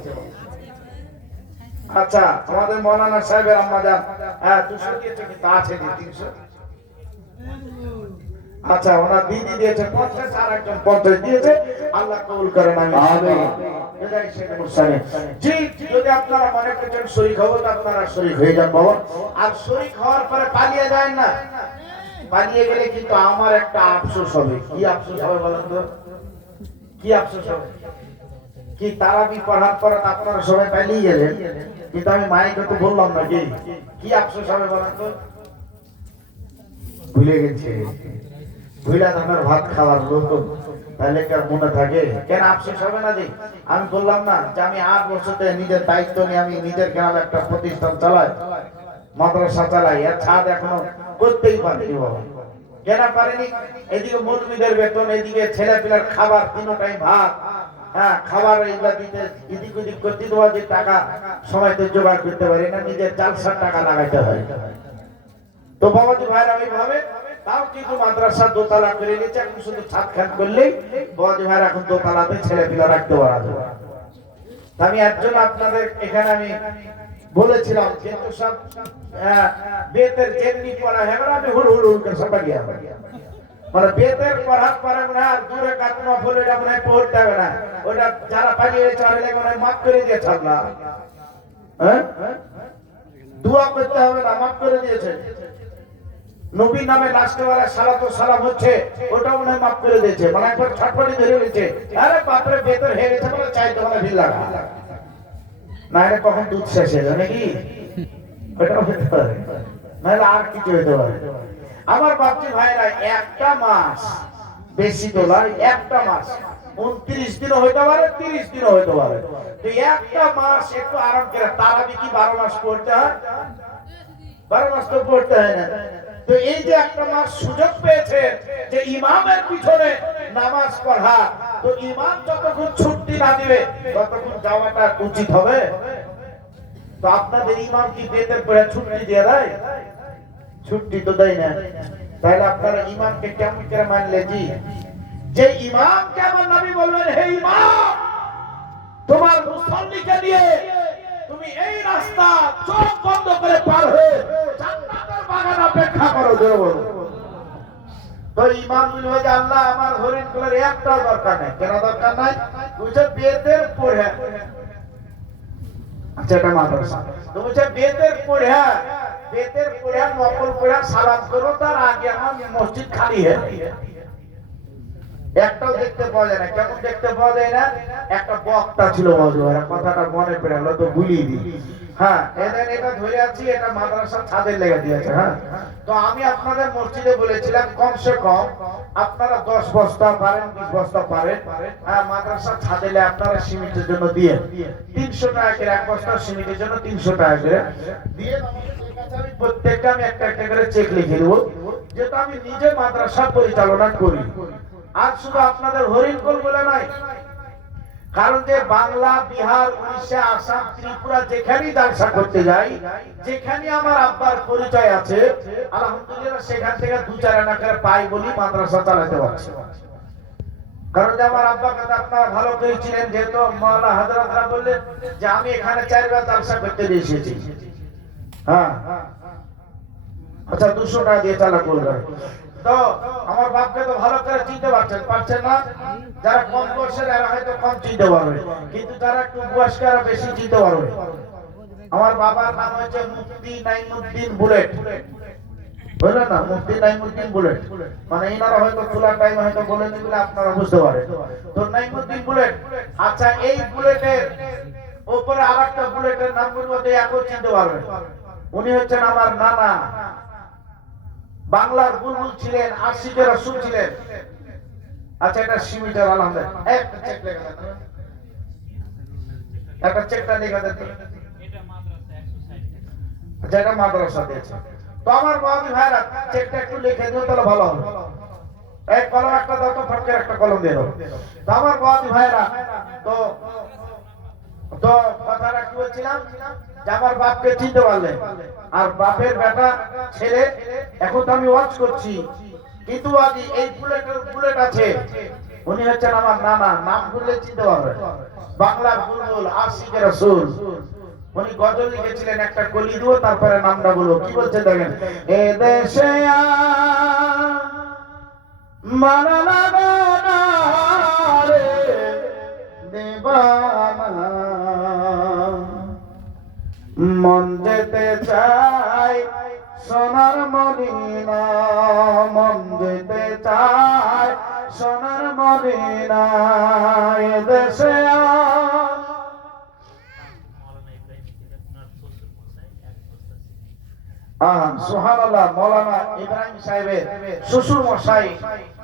আচ্ছা, আমাদের মৌলানা সাহেবের আম্মা জান 200 দিয়েছে, কিন্তু আছে 300। আচ্ছা, ওনার দিদি দিয়েছে 50, আর একজন 50 দিয়েছে, আল্লাহ কবুল করেন, আমিন। জি, যদি আপনারা মনে করছেন শরীক হবো, আপনারা শরীক হয়ে যান বাবা। আর শরীক হওয়ার পরে পালিয়ে যায় না, পালিয়ে গেলে কিন্তু আমার একটা আফসোস হবে। কি আফসোস হবে বলেন তো? কি আফসোস হবে? কি তারাবি পড়ার পর আপনারা সবাই পালিয়ে গেলেন, কিন্তু আমি মাইকে তো বললাম না। কি আফসোস হবে বলেন তো? ভুলে গেছে, ভুলা ধানের ভাত খাওয়ার লোক তাহলে কি আর মনে থাকে? কেন আফসোস হবে না যে আমি বললাম না যে আমি 8 বছর ধরে নিজের দায়িত্ব নিয়ে আমি নিজের গ্রামে একটা প্রতিষ্ঠান চালাই, মাদ্রাসা চালাই, এর ছাদ এখনো করতেই পারিনি বাবা। কেন পারিনি? এদিকে মৌলবীদের বেতন, এদিকে ছেলে পিলার খাবার, 3 টাইম ভাত, হ্যাঁ খাবার এইগুলা দিতে এদিক ওদিক করতে দেওয়া, যে টাকা সময় তো জোগাড় করতে পারি না, নিজের জালসার টাকা লাগাইতে হয়। তো বাবাজি ভাইরা আমি ভাবে তাও কিন্তু মাদ্রাসা দোতলা করে নিয়েছে, এখন শুধু ছাদ খাত করলেই বাবাজি ভাইরা এখন দোতলাতে ছেলে পিলা রাখতে পারা যাবে। আমি একজন আপনাদের এখানে আমি বলেছিলাম কিন্তু সব বেতের যেমনি পড়া হবে না, আমি হুড় হুড় করে সব বাড়িয়া মানে বেতের পড়ার পরে মনে হয় দূরে কাটনো বলে এটা মনে হয় পড়তে হবে না, ওটা যারা পালিয়ে চলে মনে হয় মাফ করে দিয়েছে আল্লাহ। হ্যাঁ দোয়া করতে হবে না, মাফ করে দিয়েছে। নবীর নামে লাস্টে বেলা সালাতু সালাম হচ্ছে, ওটা মনে হয় মাফ করে দিয়েছে। মানে একবার ছটফটি ধরে নিয়েছে, আরে বাপরে বেতর হয়ে গেছে বলে চাইতে হবে ভিড় লাগা না, এটা কখন দুধ শেষ হয়ে যায় নাকি, ওটা হতে পারে, নাহলে আর কিছু হতে পারে। আমার বাপজি ভাইরা একটা মাস বেশি তোলার, একটা মাস 29 দিনও হইতে পারে, 30 দিনও হইতে পারে, তো একটা মাস একটু আরাম করে। তারাবি কি 12 মাস পড়তে হয়? 12 মাস তো পড়তে হয় না। তো এই যে একটা মাস সুযোগ পেয়েছে যে ইমামের পিছনে নামাজ পড়া, তো ইমাম যতক্ষণ ছুটি না দিবে ততক্ষণ যাওয়াটা উচিত হবে। তো আপনাদের ইমাম কি বেতের পরে ছুটি দিয়ে দেয়? ছুটি তো দেয় না। তাহলে আপনারা ইমামকে কেমন করে মানলে? জি যে ইমামকে আমার নবী বলবেন, হে ইমাম তোমার মুসল্লিকে নিয়ে তুমি এই রাস্তা চোখ বন্ধ করে পার হয়ে জান্নাতের বাগান অপেক্ষা করো, জোরে বলো। তো ইমাম বলবে যে আল্লাহ আমার হরিণ গুলোর একটা দরকার নেই। কেন দরকার নাই? বুঝছে বেতের পড়া, আচ্ছা এটা মাদ্রাসা, তো বুঝছে বেতের পড়া, বেতের পড়া নকল পড়া সালাম করো, তার আগে আমার মসজিদ খালি হয়ে একটাও দেখতে পাওয়া যায় না। কেমন দেখতে পাওয়া যায় না? একটা বক্তা ছিল মজুরা, কথাটা মনে পড়ে গেল তো ভুলিয়ে দিই। হ্যাঁ এদের এটা ধরে আছি, এটা মাদ্রাসার ছাদের লেগে দিয়েছে। হ্যাঁ তো আমি আপনাদের মসজিদে বলেছিলাম কমসে কম আপনারা 10 বস্তা পারেন, 20 বস্তা পারেন, হ্যাঁ মাদ্রাসার ছাদে আপনারা সিমেন্টের জন্য দিয়ে 300 টাকা করে এক বস্তা সিমেন্টের জন্য 300 টাকা করে দিয়ে আমি প্রত্যেকটা আমি একটা একটা করে চেক লিখে দেবো, যেটা আমি নিজে মাদ্রাসা পরিচালনা করি। আর শুধু আপনাদের হরিণকোল বলে নাই, কারণ যে বাংলা, বিহার, উড়িষ্যা, আসাম, ত্রিপুরা যেখানেই জালসা করতে যাই, যেখানে আমার আব্বার পরিচয় আছে আলহামদুলিল্লাহ, সেখান থেকে 2-4 আনা করে পাই বলি মাদ্রাসা চালাতে পারছি। কারণ যে আমার আব্বা কথা আপনারা ভালো করে চিনেন, যেহেতু মাওলানা হযরতরা বললেন যে আমি এখানে 4 বার জালসা করতে এসেছি। হ্যাঁ আচ্ছা 200 টাকা দিয়ে চালা করবেন। তো আমার বাপকে তো ভালো করে চিনতে পারছেন না? যারা কম বয়সের এরা হয়তো কম চিনতে পারবে, কিন্তু যারা একটু বয়স্ক এরা বেশি চিনতে পারবে। আমার বাবার নাম হচ্ছে মুফতি নাইমুদ্দিন বুলেট, বুঝলেন না? মুফতি নাইমুদ্দিন বুলেট, মানে এনারা হয়তো খোলার টাইমে হয়তো বলে দিলে আপনারা বুঝতে পারেন। তো নাইমুদ্দিন বুলেট, আচ্ছা এই বুলেটের উপরে আরেকটা বুলেটের নাম বলবো, একও চিনতে পারবেন। উনি হচ্ছেন আমার নানা, বাংলার বুলবুল ছিলেন, আশিকের রাসূল ছিলেন। আচ্ছা এটা সিমিটার আলহামদুলিল্লাহ, একটা চেক লেখা দেন, একটা চেকটা লেখা দেন। এটা মাদ্রাসা 160 টাকা। আচ্ছা এটা মাদ্রাসা দিয়েছে। তো আমার বাবা ভাইরা চেকটা একটু লিখে দিও তাহলে ভালো হবে। এক কলম একটা দাও তো, ফটকের একটা কলম দিয়ে দাও। তো আমার বাবা ভাইরা তো তো কথাটা কি বলছিলাম, যে আমার বাপকে চিনতে পারলেন, আর বাপের বেটা ছেলে, এখন তো আমি ওয়াচ করছি, কিন্তু আজ এই বুলেট আছে, উনি হচ্ছেন আমার নানা, নাম বললে চিনতে পারবেন, বাংলার বুলবুল আশিকের রাসূল। উনি গজল লিখেছিলেন, একটা কলি দিব তারপরে নামটা বলবো। কি বলছে দেখেন, এ দেশে মানা রে দেবানা, মন যেতে চাই সোনার মদিনা, মন যেতে চাই সোনার মদিনা, এ দেশে হ্যাঁ সুবহানাল্লাহ, মৌলানা ইব্রাহিম সাহেবের শ্বশুর মশাই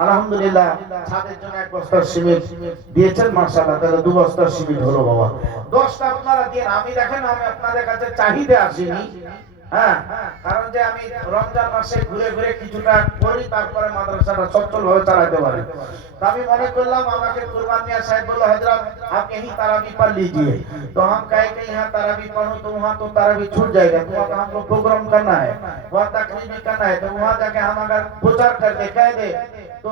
আলহামদুলিল্লাহ ছাদের জন্য এক বস্তা সিমেন্ট দিয়েছেন, মাশাআল্লাহ, তাহলে 2 বস্তা সিমেন্ট হলো বাবা। 10টা আপনারা দিন, আমি দেখেন আমি আপনাদের কাছে চাহিদা আসিনি, হ্যাঁ, কারণ যে আমি রমজান মাসে ঘুরে ঘুরে কিছুটা করি, তারপরে মাদ্রাসাটা সচ্ছল ভাবে চালাতে পারি। तो আমি মনে করলাম আমাকে कुर्बान मियां साहब बोलो हजरत आप यही तरावी पढ़ लीजिए, तो हम कहे कि यहाँ तरावी पढ़ो तो वहाँ तो तरावी छूट जाएगा, तो वहाँ हमको प्रोग्राम करना है, वहाँ तकरीर भी करना है, तो वहाँ जाके हम अगर प्रचार कर दे कह दे तो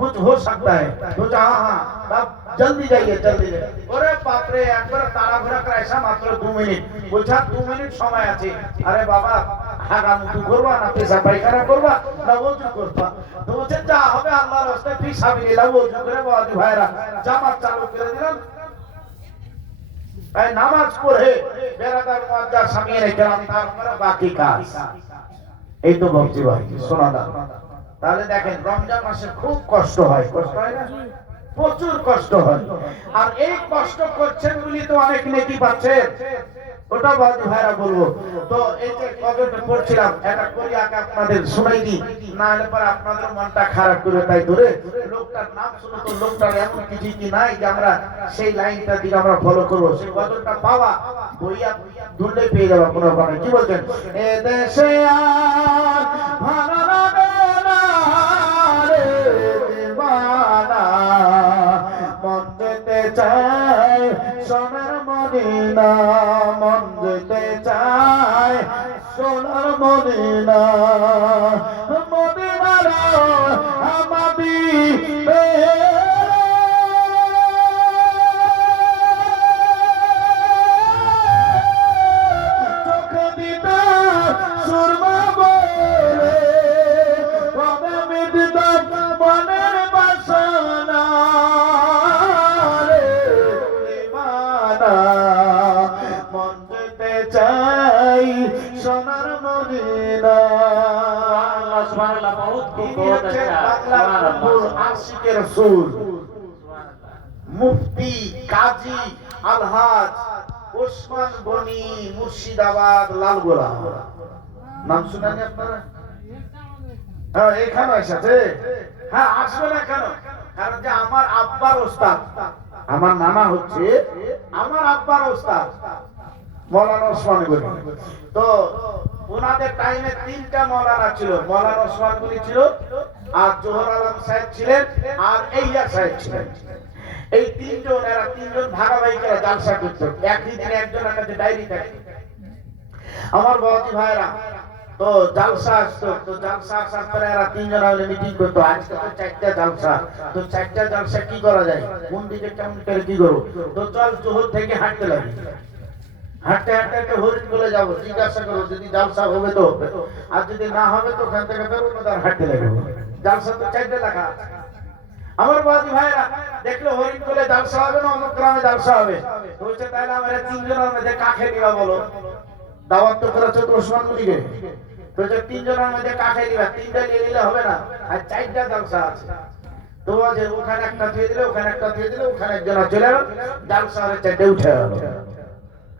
कुछ हो सकता है। तो हाँ हाँ तब जल्दी जाइए, जल्दी जाइए। अरे बाप रे, एक बार ताড়াহুড়া করে ऐसा मात्र 2 मिनट बोझा 2 मिनट समय আছে। अरे बाबा হাগা মুতু করবা না পেশা পায়খানা করবা না ওযু করবা, তো বলছে যা হবে আল্লাহর রাস্তায় ফি সাবিলিল্লাহ ওযু করে বাবা ভাইরা জামাত চালু করে দিলাম, এই নামাজ পড়ে বেরাদার মুয়াজ্জার সামিয়ে কেরাম তারপরে বাকি কাজ। এই তো বলছি ভাই শোনা দাও। তাহলে দেখেন রমজান মাসে খুব কষ্ট হয়, কষ্ট হয় না, প্রচুর কষ্ট হয়, আর এই কষ্ট করছেন বলি তো অনেক নেকি পাচ্ছেন, ওটা বাজু ভাইরা বলবো। তো এই যে কজনটা পড়ছিলাম এটা করি আগে আপনাদের শুনাই দিই, না হলে পরে আপনাদের মনটা খারাপ করে, তাই ধরে লোকটার নাম শুনে তো লোকটার এমন কিছু কি নাই যে আমরা সেই লাইনটা দিকে আমরা ফলো করবো, সেই কজনটা পাওয়া বইয়া ধরলে পেয়ে যাবো কোনো ব্যাপার। কি বলছেন? এ দেশে আর ভালো লাগে না রে দিওয়ানা, মন যেতে চায় সোনার মদিনা, মন যেতে চায় সোনার মদিনা, মদিনার আমাবি চোখে দিতা সুরমা বলে কবে মিটতাম মনের বাসনা রে দিওয়ানা, মন যেতে চাই সোনার মদিনা। আল্লাহ সুবহানাল্লাহ, বহুত বহুত আচ্ছা বাংলা আশিকের সুর মুফতি কাজী আলহাজ ওসমান গনি মুর্শিদাবাদ লালগোলা, নাম শুনেন আপনারা? হ্যাঁ এখানে এসেছে, হ্যাঁ আসবে না কেন, কারণ যে আমার আব্বার ওস্তাদ, আমার নানা হচ্ছে আমার আব্বার ওস্তাদ মৌলানা ওসমান গনি। তো ওনাদের টাইমে 3টা মৌলানা ছিল, মৌলানা ওসমান গনি ছিল, আর জোহর আলম সাহেব ছিলেন, আর এইয়া সাহেব ছিলেন। এই 3 জন, এরা 3 জন ভাগাভাগি করে জালসা করত, একই দিনে একজনের কাছে ডায়েরি থাকে। আমার বাবাজি ভাইরা তো জালসা আসতো, তো জালসা আসার পরে এরা 3 জন মিলে মিটিং করতো, আজকে তো 4টা জালসা, তো 4টা জালসা কি করা যায়, কোন দিকে কেমন করে কি করবো, তো চল জোহর থেকে হাঁটতে লাগি, হাঁটতে হাঁটতে একটা হরিণ বলে যাবো, জিজ্ঞাসা করো যদি জালসা হবে তো হবে, আর যদি না হবে তো ওখান থেকে হাঁটতে লাগবে, জালসা তো 4টা লেখা। আমার বাদি ভাইরা দেখলো হরিণ বলে জালসা হবে না, অমুক গ্রামে জালসা হবে, বলছে তাহলে আমরা 3 জনের মধ্যে কাকে নিবা বলো, দাওয়াত তো করেছে তো ওসমান গনিকে, বলছে 3 জনের মধ্যে কাকে নিবা, 3টা নিয়ে নিলে হবে না, আর 4টা জালসা আছে, তো যে ওখানে একটা দিয়ে দিলে ওখানে একটা দিয়ে দিলে ওখানে একজন চলে গেল, জালসা হলে 4টে উঠে গেল।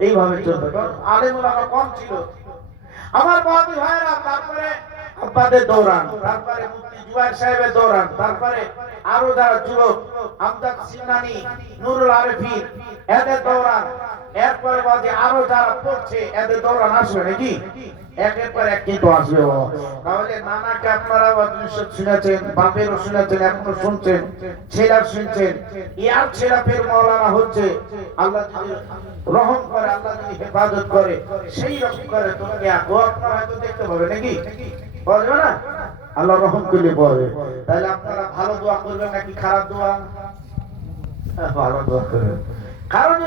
এইভাবে চলতো, কারণ আলেম ওলামা কম ছিল। আমার বাদি ভাইরা তারপরে আব্বাদের দৌড়ান, তারপরে মুফতি জুবাইর সাহেবের দৌড়ান, তারপরে আরো যারা যুবক আমজাদ সিনানি, নুরুল আরেফিন, এদের দৌড়ান, এরপরে বাদে আরো যারা পড়ছে এদের দৌড়ান আসবে নাকি, একের পর এক কিন্তু আসবে। তাহলে নানাকে আপনারা শুনেছেন, বাপেরও শুনেছেন, এখনো শুনছেন, ছেলের শুনছেন, ইয়ার ছেলে ফের মৌলানা হচ্ছে। আল্লাহ যদি রহম করে, আল্লাহ যদি হেফাজত করে, সেই রকম করে তোমাকে আপনারা হয়তো দেখতে পাবে নাকি, পাওয়া না, আল্লাহ রহম করলে পাবে। তাহলে আপনারা ভালো দোয়া করবেন নাকি খারাপ দোয়া? ভালো দোয়া করবেন, কারণ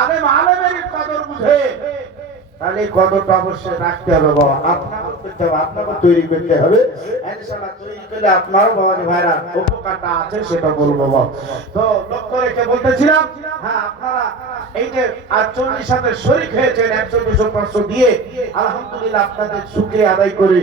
আলেম আলেমের কদর বুঝে, তাহলে এই কদরটা অবশ্যই রাখতে হবে বাবা, আপনাকে করতে হবে, আপনাকে তৈরি করতে হবে, ইনশাআল্লাহ তৈরি করলে আপনারও বাবা ভাইরা উপকারটা আছে সেটা বলবো বাবা। তো লক্ষ্য রেখে বলতেছিলাম, হ্যাঁ আপনারা এই যে আজ 40 সাথে শরীক হয়েছেন 100-200 দিয়ে, আলহামদুলিল্লাহ আপনাদের শুকরিয়া আদায় করি।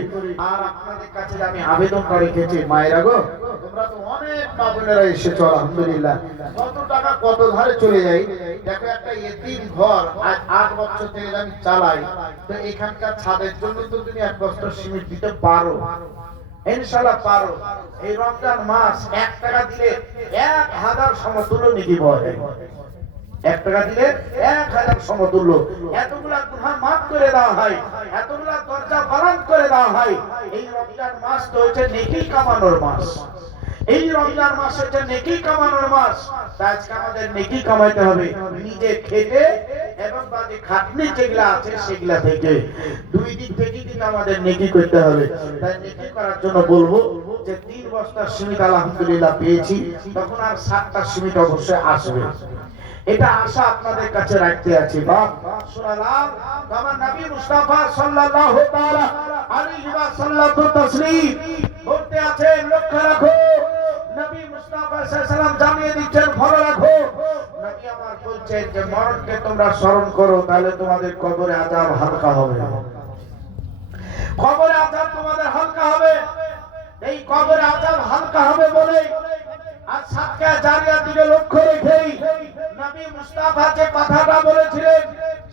আর আপনাদের কাছে আমি আবেদনটা রেখেছি, মায়েরা গো তোমরা তো অনেক মা বোনেরা এসেছো, আলহামদুলিল্লাহ, কত টাকা কত ধারে চলে যাই, দেখো একটা এতিম ঘর আজ 8 বছর থেকে আমি চালাই, তো এখানকার ছাদের জন্য তো তুমি 1 বস্তা সিমেন্ট দিতে পারো, ইনশাআল্লাহ পারো। এই রমজান মাস 1 টাকা দিলে 1000 সমতুল্য নেকি পাওয়া যায়। 1 টাকা দিলে 1000 সমতুল্য। এতগুলা গুনাহ মাফ করে দেওয়া হয়, এতগুলা দরজা বাড়ান করে দেওয়া হয়। এই রমজান মাস তো হচ্ছে নেকি কামানোর মাস। এই রমজান মাস হচ্ছে নেকি কামানোর মাস। তাই আজকে আমাদের নেকি কামাইতে হবে নিজে খেতে এবং বাকি খাটনি যেগুলা আছে সেগুলা থেকে। দুই দিক থেকে কিন্তু আমাদের নেকি করতে হবে। তাই নেকি করার জন্য বলবো যে 3 বস্তা সিমেন্ট আলহামদুলিল্লাহ পেয়েছি, তখন আর 7টা সিমেন্ট অবশ্যই আসবে। এটা আশা আপনাদের কাছে রাখতে আছি। বাপ শোনালাম আমার নবী মুস্তাফা সাল্লাল্লাহু তাআলা আলাইহি ওয়াসাল্লাম তাসলিম বলতে আছেন, লক্ষ্য রাখো নবী মুস্তাফা সাল্লাল্লাহু আলাইহি ওয়াসাল্লাম জানিয়ে দিচ্ছেন, ভালো রাখো। নবী আমার বলছেন যে মরণকে তোমরা স্মরণ করো, তাহলে তোমাদের কবরে আযাব হালকা হবে। কবরে আযাব তোমাদের হালকা হবে। এই কবরে আযাব হালকা হবে বলে আর সাদকা জারিয়ার দিকে লক্ষ্য রেখেই নবী মুস্তাফা যে কথাটা বলেছিলেন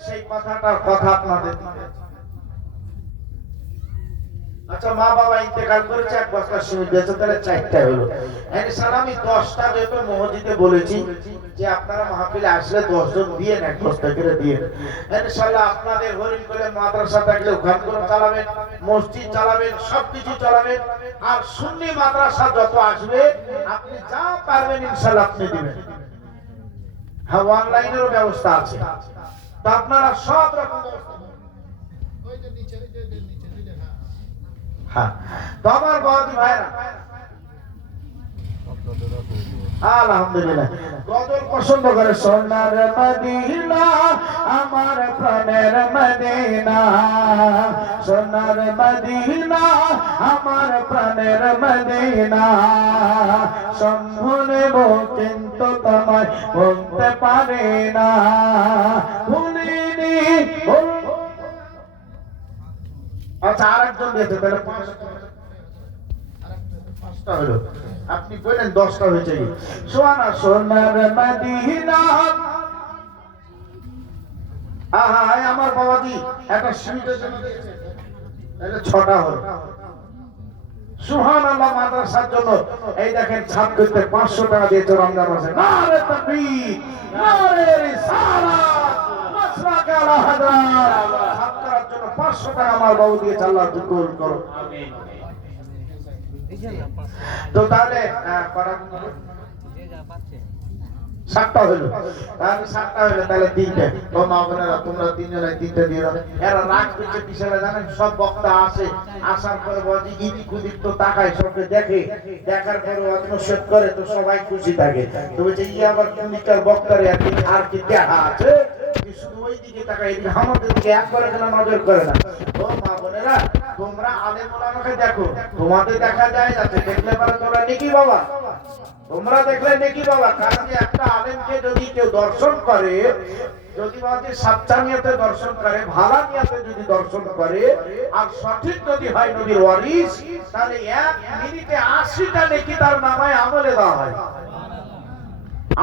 সেই কথাটার কথা আপনাদের। আচ্ছা, মা বাবা ইন্তেকাল করেছে, 1 বস্তা সিমেন্ট দিয়েছে, তাহলে 4টা হলো। ইনশাআল্লাহ আমি 10টা যেহেতু মসজিদে বলেছি যে আপনারা মাহফিলে আসলে 10 জন দিয়ে 1 বস্তা করে দিয়ে। ইনশাআল্লাহ আপনাদের হরিণ করে মাদ্রাসা থাকলে ওখান করে চালাবেন, মসজিদ চালাবেন, সবকিছু চালাবেন। আর সুন্নি মাদ্রাসা যত আসবে আপনি যা পারবেন ইনশাআল্লাহ আপনি দিবেন। হ্যাঁ, অনলাইনেরও ব্যবস্থা আছে, তো আপনারা সব রকম তো আমার বাবাজি ভাইরা আলহামদুলিল্লাহ গজল পছন্দ করে। সোনার মদিনা আমার প্রাণের মদিনা, সোনার মদিনা আমার প্রাণের মদিনা, সম্ভুলেব কিন্তু তোমায় বলতে পারে না, ভুলিনি। আচ্ছা, আরেকজন দিয়েছে, তাহলে 5টা হলো। আপনি বললেন 10টা হয়েছে। সোনা সোনার মদিনা, আহা আমার বাবাজি একটা সিমেন্টের জন্য দিয়েছে, তাহলে 6টা হলো। সুবহানাল্লাহ মাদ্রাসার জন্য এই দেখেন ছাদ করতে 500 টাকা দিয়েছে রমজান মাসে। নারে তাকবীর, নারে রিসালাত, মাসরাক আলা হাদরাত। ছাদ করার জন্য 500 টাকা আমার বাবু দিয়েছে, আল্লাহ কবুল করো। আমিন। তো তাহলে সাতটা হলো, তাহলে 7টা হলো, তাহলে 3টে। তো মা বোনেরা তোমরা 3 জনে 3টে দিয়ে দাও। এরা রাগ করছে কিসের জানেন? সব বক্তা আসে, আসার পরে বলে ইদিক উদিক তো তাকায়, সবকে দেখে, দেখার পরে আত্মসাৎ করে, তো সবাই খুশি থাকে। তো বলছে ই আবার কুমিকার বক্তারে আর কি দেখা আছে, শুধু ওই দিকে তাকায়, এদিকে আমাদের দিকে একবারে কেন নজর করে না। তো মা বোনেরা তোমরা আলেম ওলামাকে দেখো, তোমাদের দেখা যায় যাচ্ছে, দেখলে পারে তোমরা নেকি বাবা, তোমরা দেখলে নেকি বাবা। কারণ একটা আলেমকে যদি কেউ দর্শন করে, যদি বাবা সাচ্চা নিয়তে দর্শন করে, ভালো নিয়তে যদি দর্শন করে, আর সঠিক যদি হয় নবীর ওয়ারিস, তাহলে 1 মিনিটে 80টা নেকি তার নামায় আমলে দেওয়া হয়,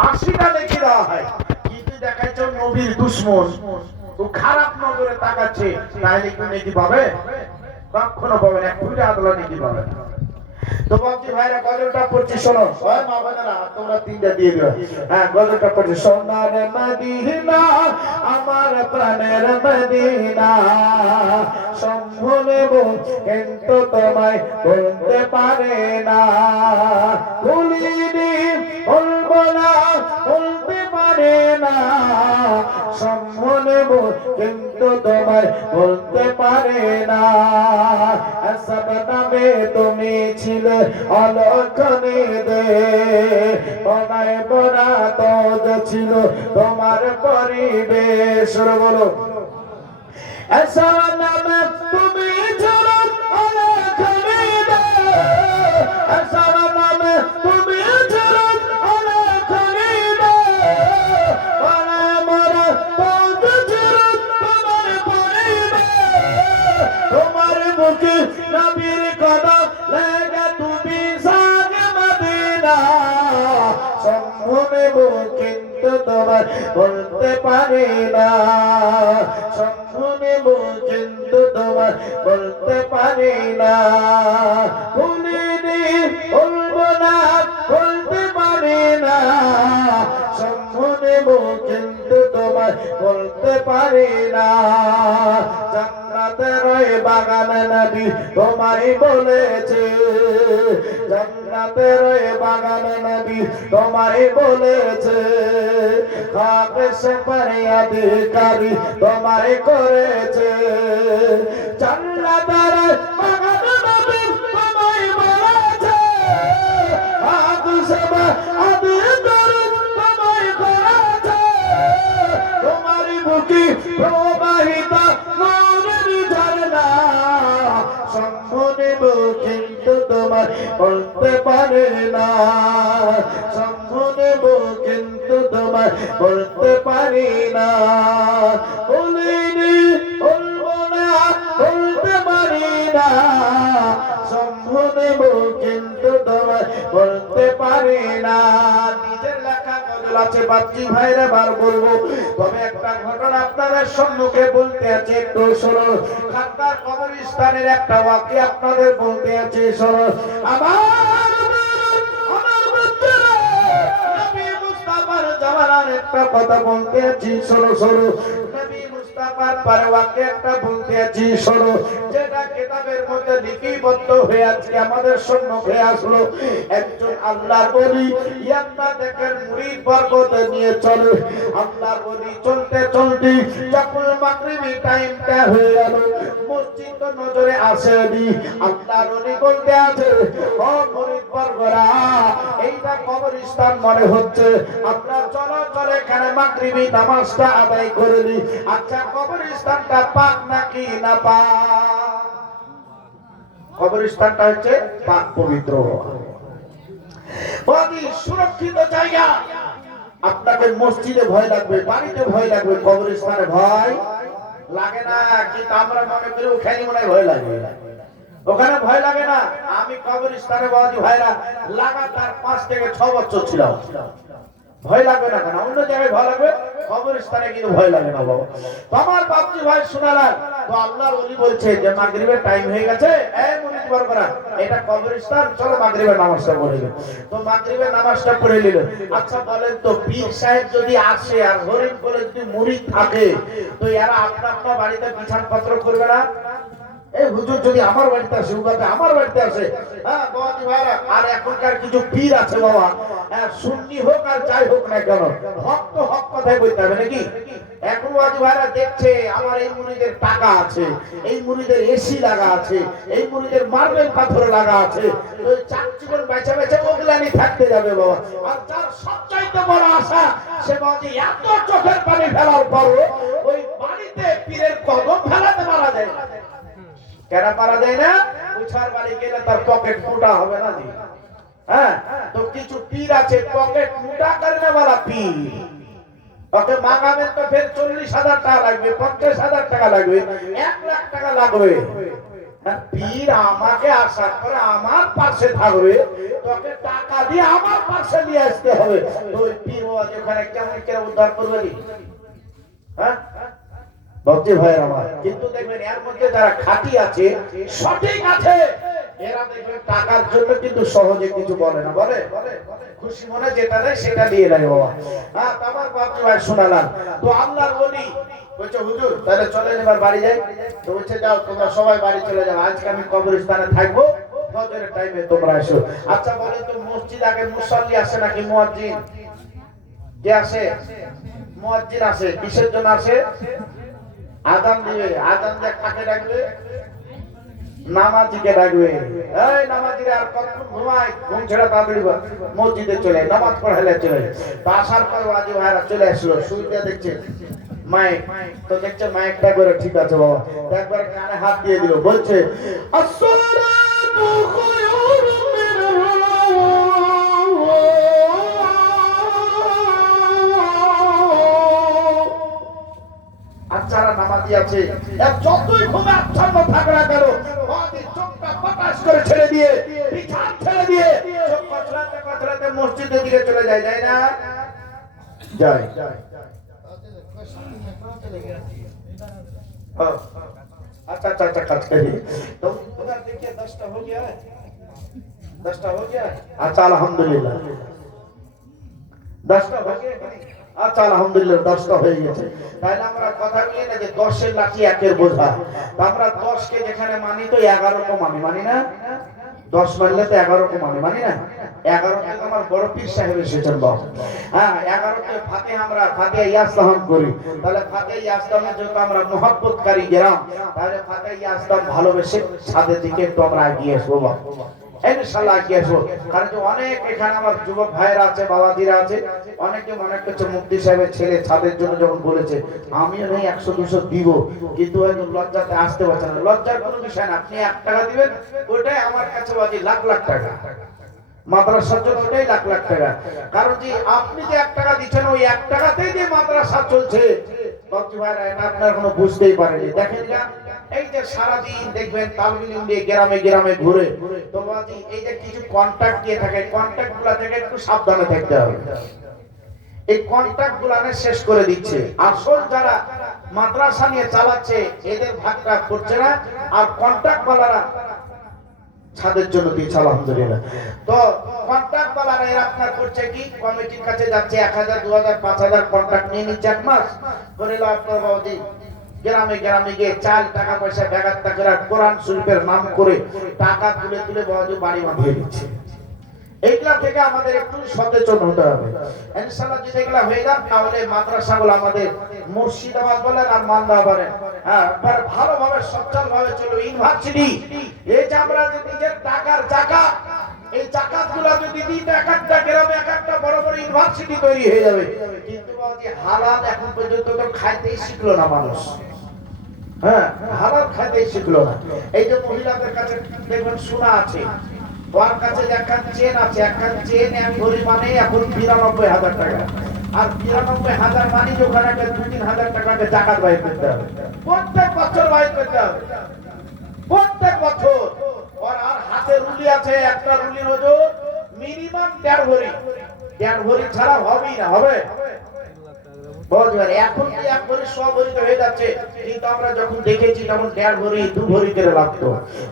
80টা নেকি দেওয়া হয়। কিন্তু দেখাচ্ছ নবীর দুশমন, ও খারাপ নজরে তাকাচ্ছে, তাহলে কি নেকি পাবে? কখনো পাবে না, 1 ফুটে আদলা নেকি পাবে না। তো বাবজি ভাইরা গজলটা পড়ছি, শোনো। ওই মা বোনেরা তোমরা 3টা দিয়ে দিও। হ্যাঁ, গজলটা পড়ছি। সোনার মদিনা আমার প্রাণের মদিনা, সম্ভুলেব কিন্তু তোমায় বলতে পারে না, ভুলিনি বলবো না বলতে পারে না, সম্ভুলেব কিন্তু তোমায় বলতে পারে না। সব নামে তুমি ছিলে অলক্ষণে দে, বনায় বনা তোজ ছিল তোমার পরিবেশ। বলো এসা নামে তুমি ছিলে অলক্ষণে দে, এসা নামে তুমি ছিলে অলক্ষণে দে, বনায় বনা তোজ ছিল তোমার পরিবেশ। তোমার মুখে নবীর কদম লেগে তুমি সাগে মদিনা, সম্ভবেব কিন্তু কিন্তু তোমার বলতে পারি না, শম্ভু নেব কিন্তু তোমার বলতে পারি না, ভুলিনি বলবো না বলতে পারি না, শম্ভু নেব কিন্তু তোমার বলতে পারি না। জান্নাতের ওই বাগানে নবী তোমায় বলেছে, জান্নাতের ওই বাগানে নবী তোমায় বলেছে, খাকে সে পরিয়াদিকারী তোমায় করেছে। জান্নাতের ওই বাগানে নবী তোমায় বলেছে, খাকে সে পরিয়াদিকারী তোমায় করেছে। তোমারই বুকে প্রবাহিত নূরের ঝরনা, শম্ভু নেব কিন্তু তোমার বলতে পারে না, শম্ভু নেব কিন্তু তোমার বলতে পারি না, বলিনি বলবো না বলতে পারি না, শম্ভু নেব কিন্তু তোমার বলতে পারি না। নিজের লেখা গজল আছে বাচ্চি ভাইরা বার বলবো, তবে একটা ঘটনা আপনাদের সম্মুখে বলতে আছে, একটু শোনো। খানকার কবরস্থানের একটা ওয়াকি আপনাদের বলতে আছে, শোনো। আমার বাচ্চারা নবী মুস্তাফার জামানার একটা কথা বলতে আছি, শোনো শোনো। নবী মুস্তাফার পরে ওয়াকি একটা বলতে আছি, শোনো, যেটা কিতাবের মধ্যে লিপিবদ্ধ হয়ে আজকে আমাদের সম্মুখে আসলো। একজন আল্লাহর ওলি ইয়ান্না দেখেন মুরিদ বরকত নিয়ে চলে, আল্লাহর ওলি চলতে চলতে যখন মাগরিবি টাইমটা হয়ে গেল, মসজিদ তো নজরে আসেনি। আল্লাহর ওলি বলতে আছে, ও মুরিদ বরকরা, এইটা কবরস্থান মনে হচ্ছে, আমরা চলো চলে এখানে মাগরিবি নামাজটা আদায় করে নি। আচ্ছা, কবরস্থানটা পাক নাকি না পাক? কবরস্থানটা হচ্ছে পাক পবিত্র, সুরক্ষিত জায়গা। আপনাকে মসজিদে ভয় লাগবে, বাড়িতে ভয় লাগবে, কবরস্থানে ভয় লাগে না। কিন্তু আমরা মনে করি ওখানে মনে ভয় লাগে, ওখানে ভয় লাগে না। আমি কবরস্থানে বাদি ভাইরা লাগাতার 5 থেকে 6 বছর ছিলাম, ভয় লাগবে না কেন? অন্য জায়গায় ভয় লাগবে, কবরস্থানে কিন্তু ভয় লাগে না বাবা। আমার বাপজি ভাই শোনালেন, তো আল্লাহর ওলি বলছে যে মাগরিবের টাইম হয়ে গেছে, এই মুরিদ বরকরা, এটা কবরস্থান, চলো মাগরিবের নামাজটা পড়ে নিই। তো মাগরিবের নামাজটা পড়ে নিল। আচ্ছা বলেন তো, পীর সাহেব যদি আসে আর হরিণ করে যদি মুরিদ থাকে, তো এরা আপনা আপনা বাড়িতে বিছানপত্র করবে না? এই হুজুর যদি আমার বাড়িতে আসে, উগাতে আমার বাড়িতে আসে, হ্যাঁ বাবাজি ভাইরা, আর এখনকার কিছু পীর আছে বাবা, সুন্নি হোক আর যাই হোক না কেন, হক তো হক কথাই বলতে হবে নাকি? এখন বাবাজি ভাইরা দেখছে আমার এই মুরিদের টাকা আছে, এই মুরিদের এসি লাগা আছে, এই মুরিদের মার্বেল পাথর লাগা আছে, ওই চার জীবন বেঁচে বেঁচে ওগুলানি থাকতে যাবে বাবা। আর যার সবচাইতে বড় আশা, সে বাবাজি এত চোখের পানি ফেলার পরও ওই বাড়িতে পীরের কদম ফেলাতে মারা যায় না। কেন পারা যায় না? উছার বাড়ি গেলে তার পকেট মোটা হবে না জি? হ্যাঁ, তো কিছু পীর আছে পকেট মোটা করে না বলা পীর, ওকে মাগাবেন তো ফের 40,000 টাকা লাগবে, 50,000 টাকা লাগবে, 1 লাখ টাকা লাগবে। পীর আমাকে আশা করে আমার পাশে থাকবে, তোকে টাকা দিয়ে আমার পাশে নিয়ে আসতে হবে। তো ওই পীর ওখানে কেমন করে উদ্ধার করবে? হ্যাঁ ভক্তি ভাই আমার, কিন্তু দেখবেন এর মধ্যে যারা খাঁটি আছে, সঠিক আছে, এরা দেখবেন টাকার জন্য কিন্তু সহজে কিছু বলে না, বলে খুশি মনে যেটা দেয় সেটা দিয়ে দেয় বাবা। হ্যাঁ, আমার ভক্তি ভাই শোনালাম। তো আল্লাহর ওলি বলছে, হুজুর তাহলে চলেন এবার বাড়ি যাই। তো বলছে, যাও তোমরা সবাই বাড়ি চলে যাও, আজকে আমি কবরস্থানে থাকবো, ফজরের টাইমে তোমরা এসো। আচ্ছা বলে তো, মসজিদ আগে মুসল্লি আসে নাকি মুয়াজ্জিন? কে আসে? মুয়াজ্জিন আসে। কিসের জন্য আসে? আযান দিবে। আযান দিয়ে কাকে ডাকবে? নামাজিকে ডাকবে। এই নামাজিরা আর কতক্ষণ ঘুমায়? ঘুম ছেড়ে তাড়াতাড়ি মসজিদে চলে নামাজ পড়াইলে চলে। আসার পর ওয়াজি ভাইরা চলে আসলো, শুইতে দেখছে মাইক, তো দেখছে মাইকটা করে ঠিক আছে বাবা, একবার কানে হাত দিয়ে দিল, বলছে আসসালাতু খায়রুম মিনাল যারা নামাজি আছে, যতই ঘুমে আচ্ছন্ন থাক না কেন, চোখটা পাটাশ করে ছেড়ে দিয়ে, বিছান ছেড়ে দিয়ে, চোখ কচলাতে কচলাতে মসজিদের দিকে চলে যায়, যায় না? যায় अच्छा अच्छा अच्छा कट करिए तो उधर देखिए 10টা हो गया है 10টা हो गया है अच्छा अल्हम्दुलिल्लाह 10টা हो गया আচ্ছা আলহামদুলিল্লাহ 10টা হয়ে গেছে তাহলে আমরা কথা বলি না যে 10 এর লাঠি একের বোঝা তো আমরা 10 কে যেখানে মানি তো 11 কো মানি না 10 মানলে তো 11 কো মানি না 11 তে আমার বড় পীর সাহেব এসেছেন বাবা হ্যাঁ 11 তে ফাতিহা আমরা ফাতিহা ইয়াসলাম করি তাহলে ফাতিহা ইয়াসলামে যেহেতু আমরা মুহাব্বতকারী গেরাম তাহলে ফাতিহা ইয়াসলাম ভালোবেসে ছাদের দিকে একটু আমরা এগিয়ে আসবো বাবা ইনশাআল্লাহ এগিয়ে আসবো কারণ যে অনেক এখানে আমার যুবক ভাইরা আছে বাবাজিরা আছে অনেকে মনে করছে মুফতি সাহেবের ছেলে ছাদের জন্য যখন বলেছে আমিও নেই 100-200 দিব কিন্তু হয়তো লজ্জাতে আসতে পারছে না লজ্জার কোনো বিষয় না আপনি 1 টাকা দিবেন ওইটাই আমার কাছে বাজি লাখ লাখ টাকা মাদ্রাসার জন্য ওইটাই লাখ লাখ টাকা কারণ যে আপনি যে 1 টাকা দিচ্ছেন ওই 1 টাকাতেই যে মাদ্রাসা চলছে মুফতি ভাইরা এটা আপনারা কোনো বুঝতেই পারেনি দেখেন না এই যে সারা দিন দেখবেন তালবিলিম দিয়ে গ্রামে গ্রামে ঘুরে তো বাজি এই যে কিছু কন্টাক্ট দিয়ে থাকে কন্টাক্টগুলো থেকে একটু সাবধানে থাকতে হবে এই কন্টাক্টগুলো শেষ করে দিচ্ছে আসল যারা মাদ্রাসা নিয়ে চালাচ্ছে এদের ভাগটা করছে না আর কন্টাক্ট ওয়ালারা ছাদের জন্য দিয়েছে আলহামদুলিল্লাহ তো কন্টাক্ট ওয়ালারা এরা আপনার করছে কি কমিটির কাছে যাচ্ছে 1000 2000 5000 কন্টাক্ট নিয়ে নিচ্ছে এক মাস করে লো আপনার বাবাজি গ্রামে গ্রামে গিয়ে চাল টাকা পয়সা ব্যাগাত্তা করে কোরআন শরীফের নাম করে টাকা তুলে তুলে বাবাজি বাড়ি বাঁধিয়ে দিচ্ছে এইগুলা থেকে আমাদের একটু সচেতন হতে হবে ইনশাআল্লাহ যদি এগুলা হয়ে যায় তাহলে মাদ্রাসাগুলো আমাদের মুর্শিদাবাদ বলেন আর মালদা বলেন হ্যাঁ ভালোভাবে সচলভাবে চলবে ইউনিভার্সিটি এই যে আমরা যে নিজের টাকার জাকাত এই জাকাতগুলো যদি দিই তো এক একটা গ্রামে এক একটা বড় বড় ইউনিভার্সিটি তৈরি হয়ে যাবে কিন্তু বাবাজি হালাল এখন পর্যন্ত তো খাইতেই শিখলো না মানুষ হ্যাঁ হালাল খাইতেই শিখলো না এই যে মহিলাদের কাছে দেখবেন শোনা আছে ওর কাছে একটা চেন আছে একটা চেন এক ভরি মানে এখন ৯২,০০০ টাকা আর ৯২,০০০ মানে ওখানে একটা ২-৩,০০০ টাকাকে জাকাত বাইর করতে হবে প্রত্যেক বছর বাইর করতে হবে প্রত্যেক বছর ওর আর হাতে রুলি আছে একটা রুলির ওজন মিনিমাম ১.৫ ভরি ছাড়া হবেই না হবে এখন কি ১ ভরি ১০০ ভরিতে হয়ে যাচ্ছে কিন্তু আমরা যখন দেখেছি তখন ১.৫ ভরি ২ ভরি করে লাগতো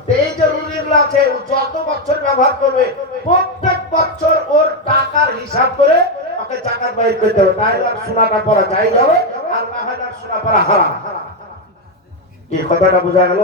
তো এই যে রুলিগুলো আছে ও যত বছর ব্যবহার করবে প্রত্যেক বছর ওর টাকার হিসাব করে ওকে জাকাত বাইর করতে হবে তাহলে আর সোনাটা পড়া জায়েজ হবে আর না হলে আর সোনা পড়া হারাম কি কথাটা বোঝা গেল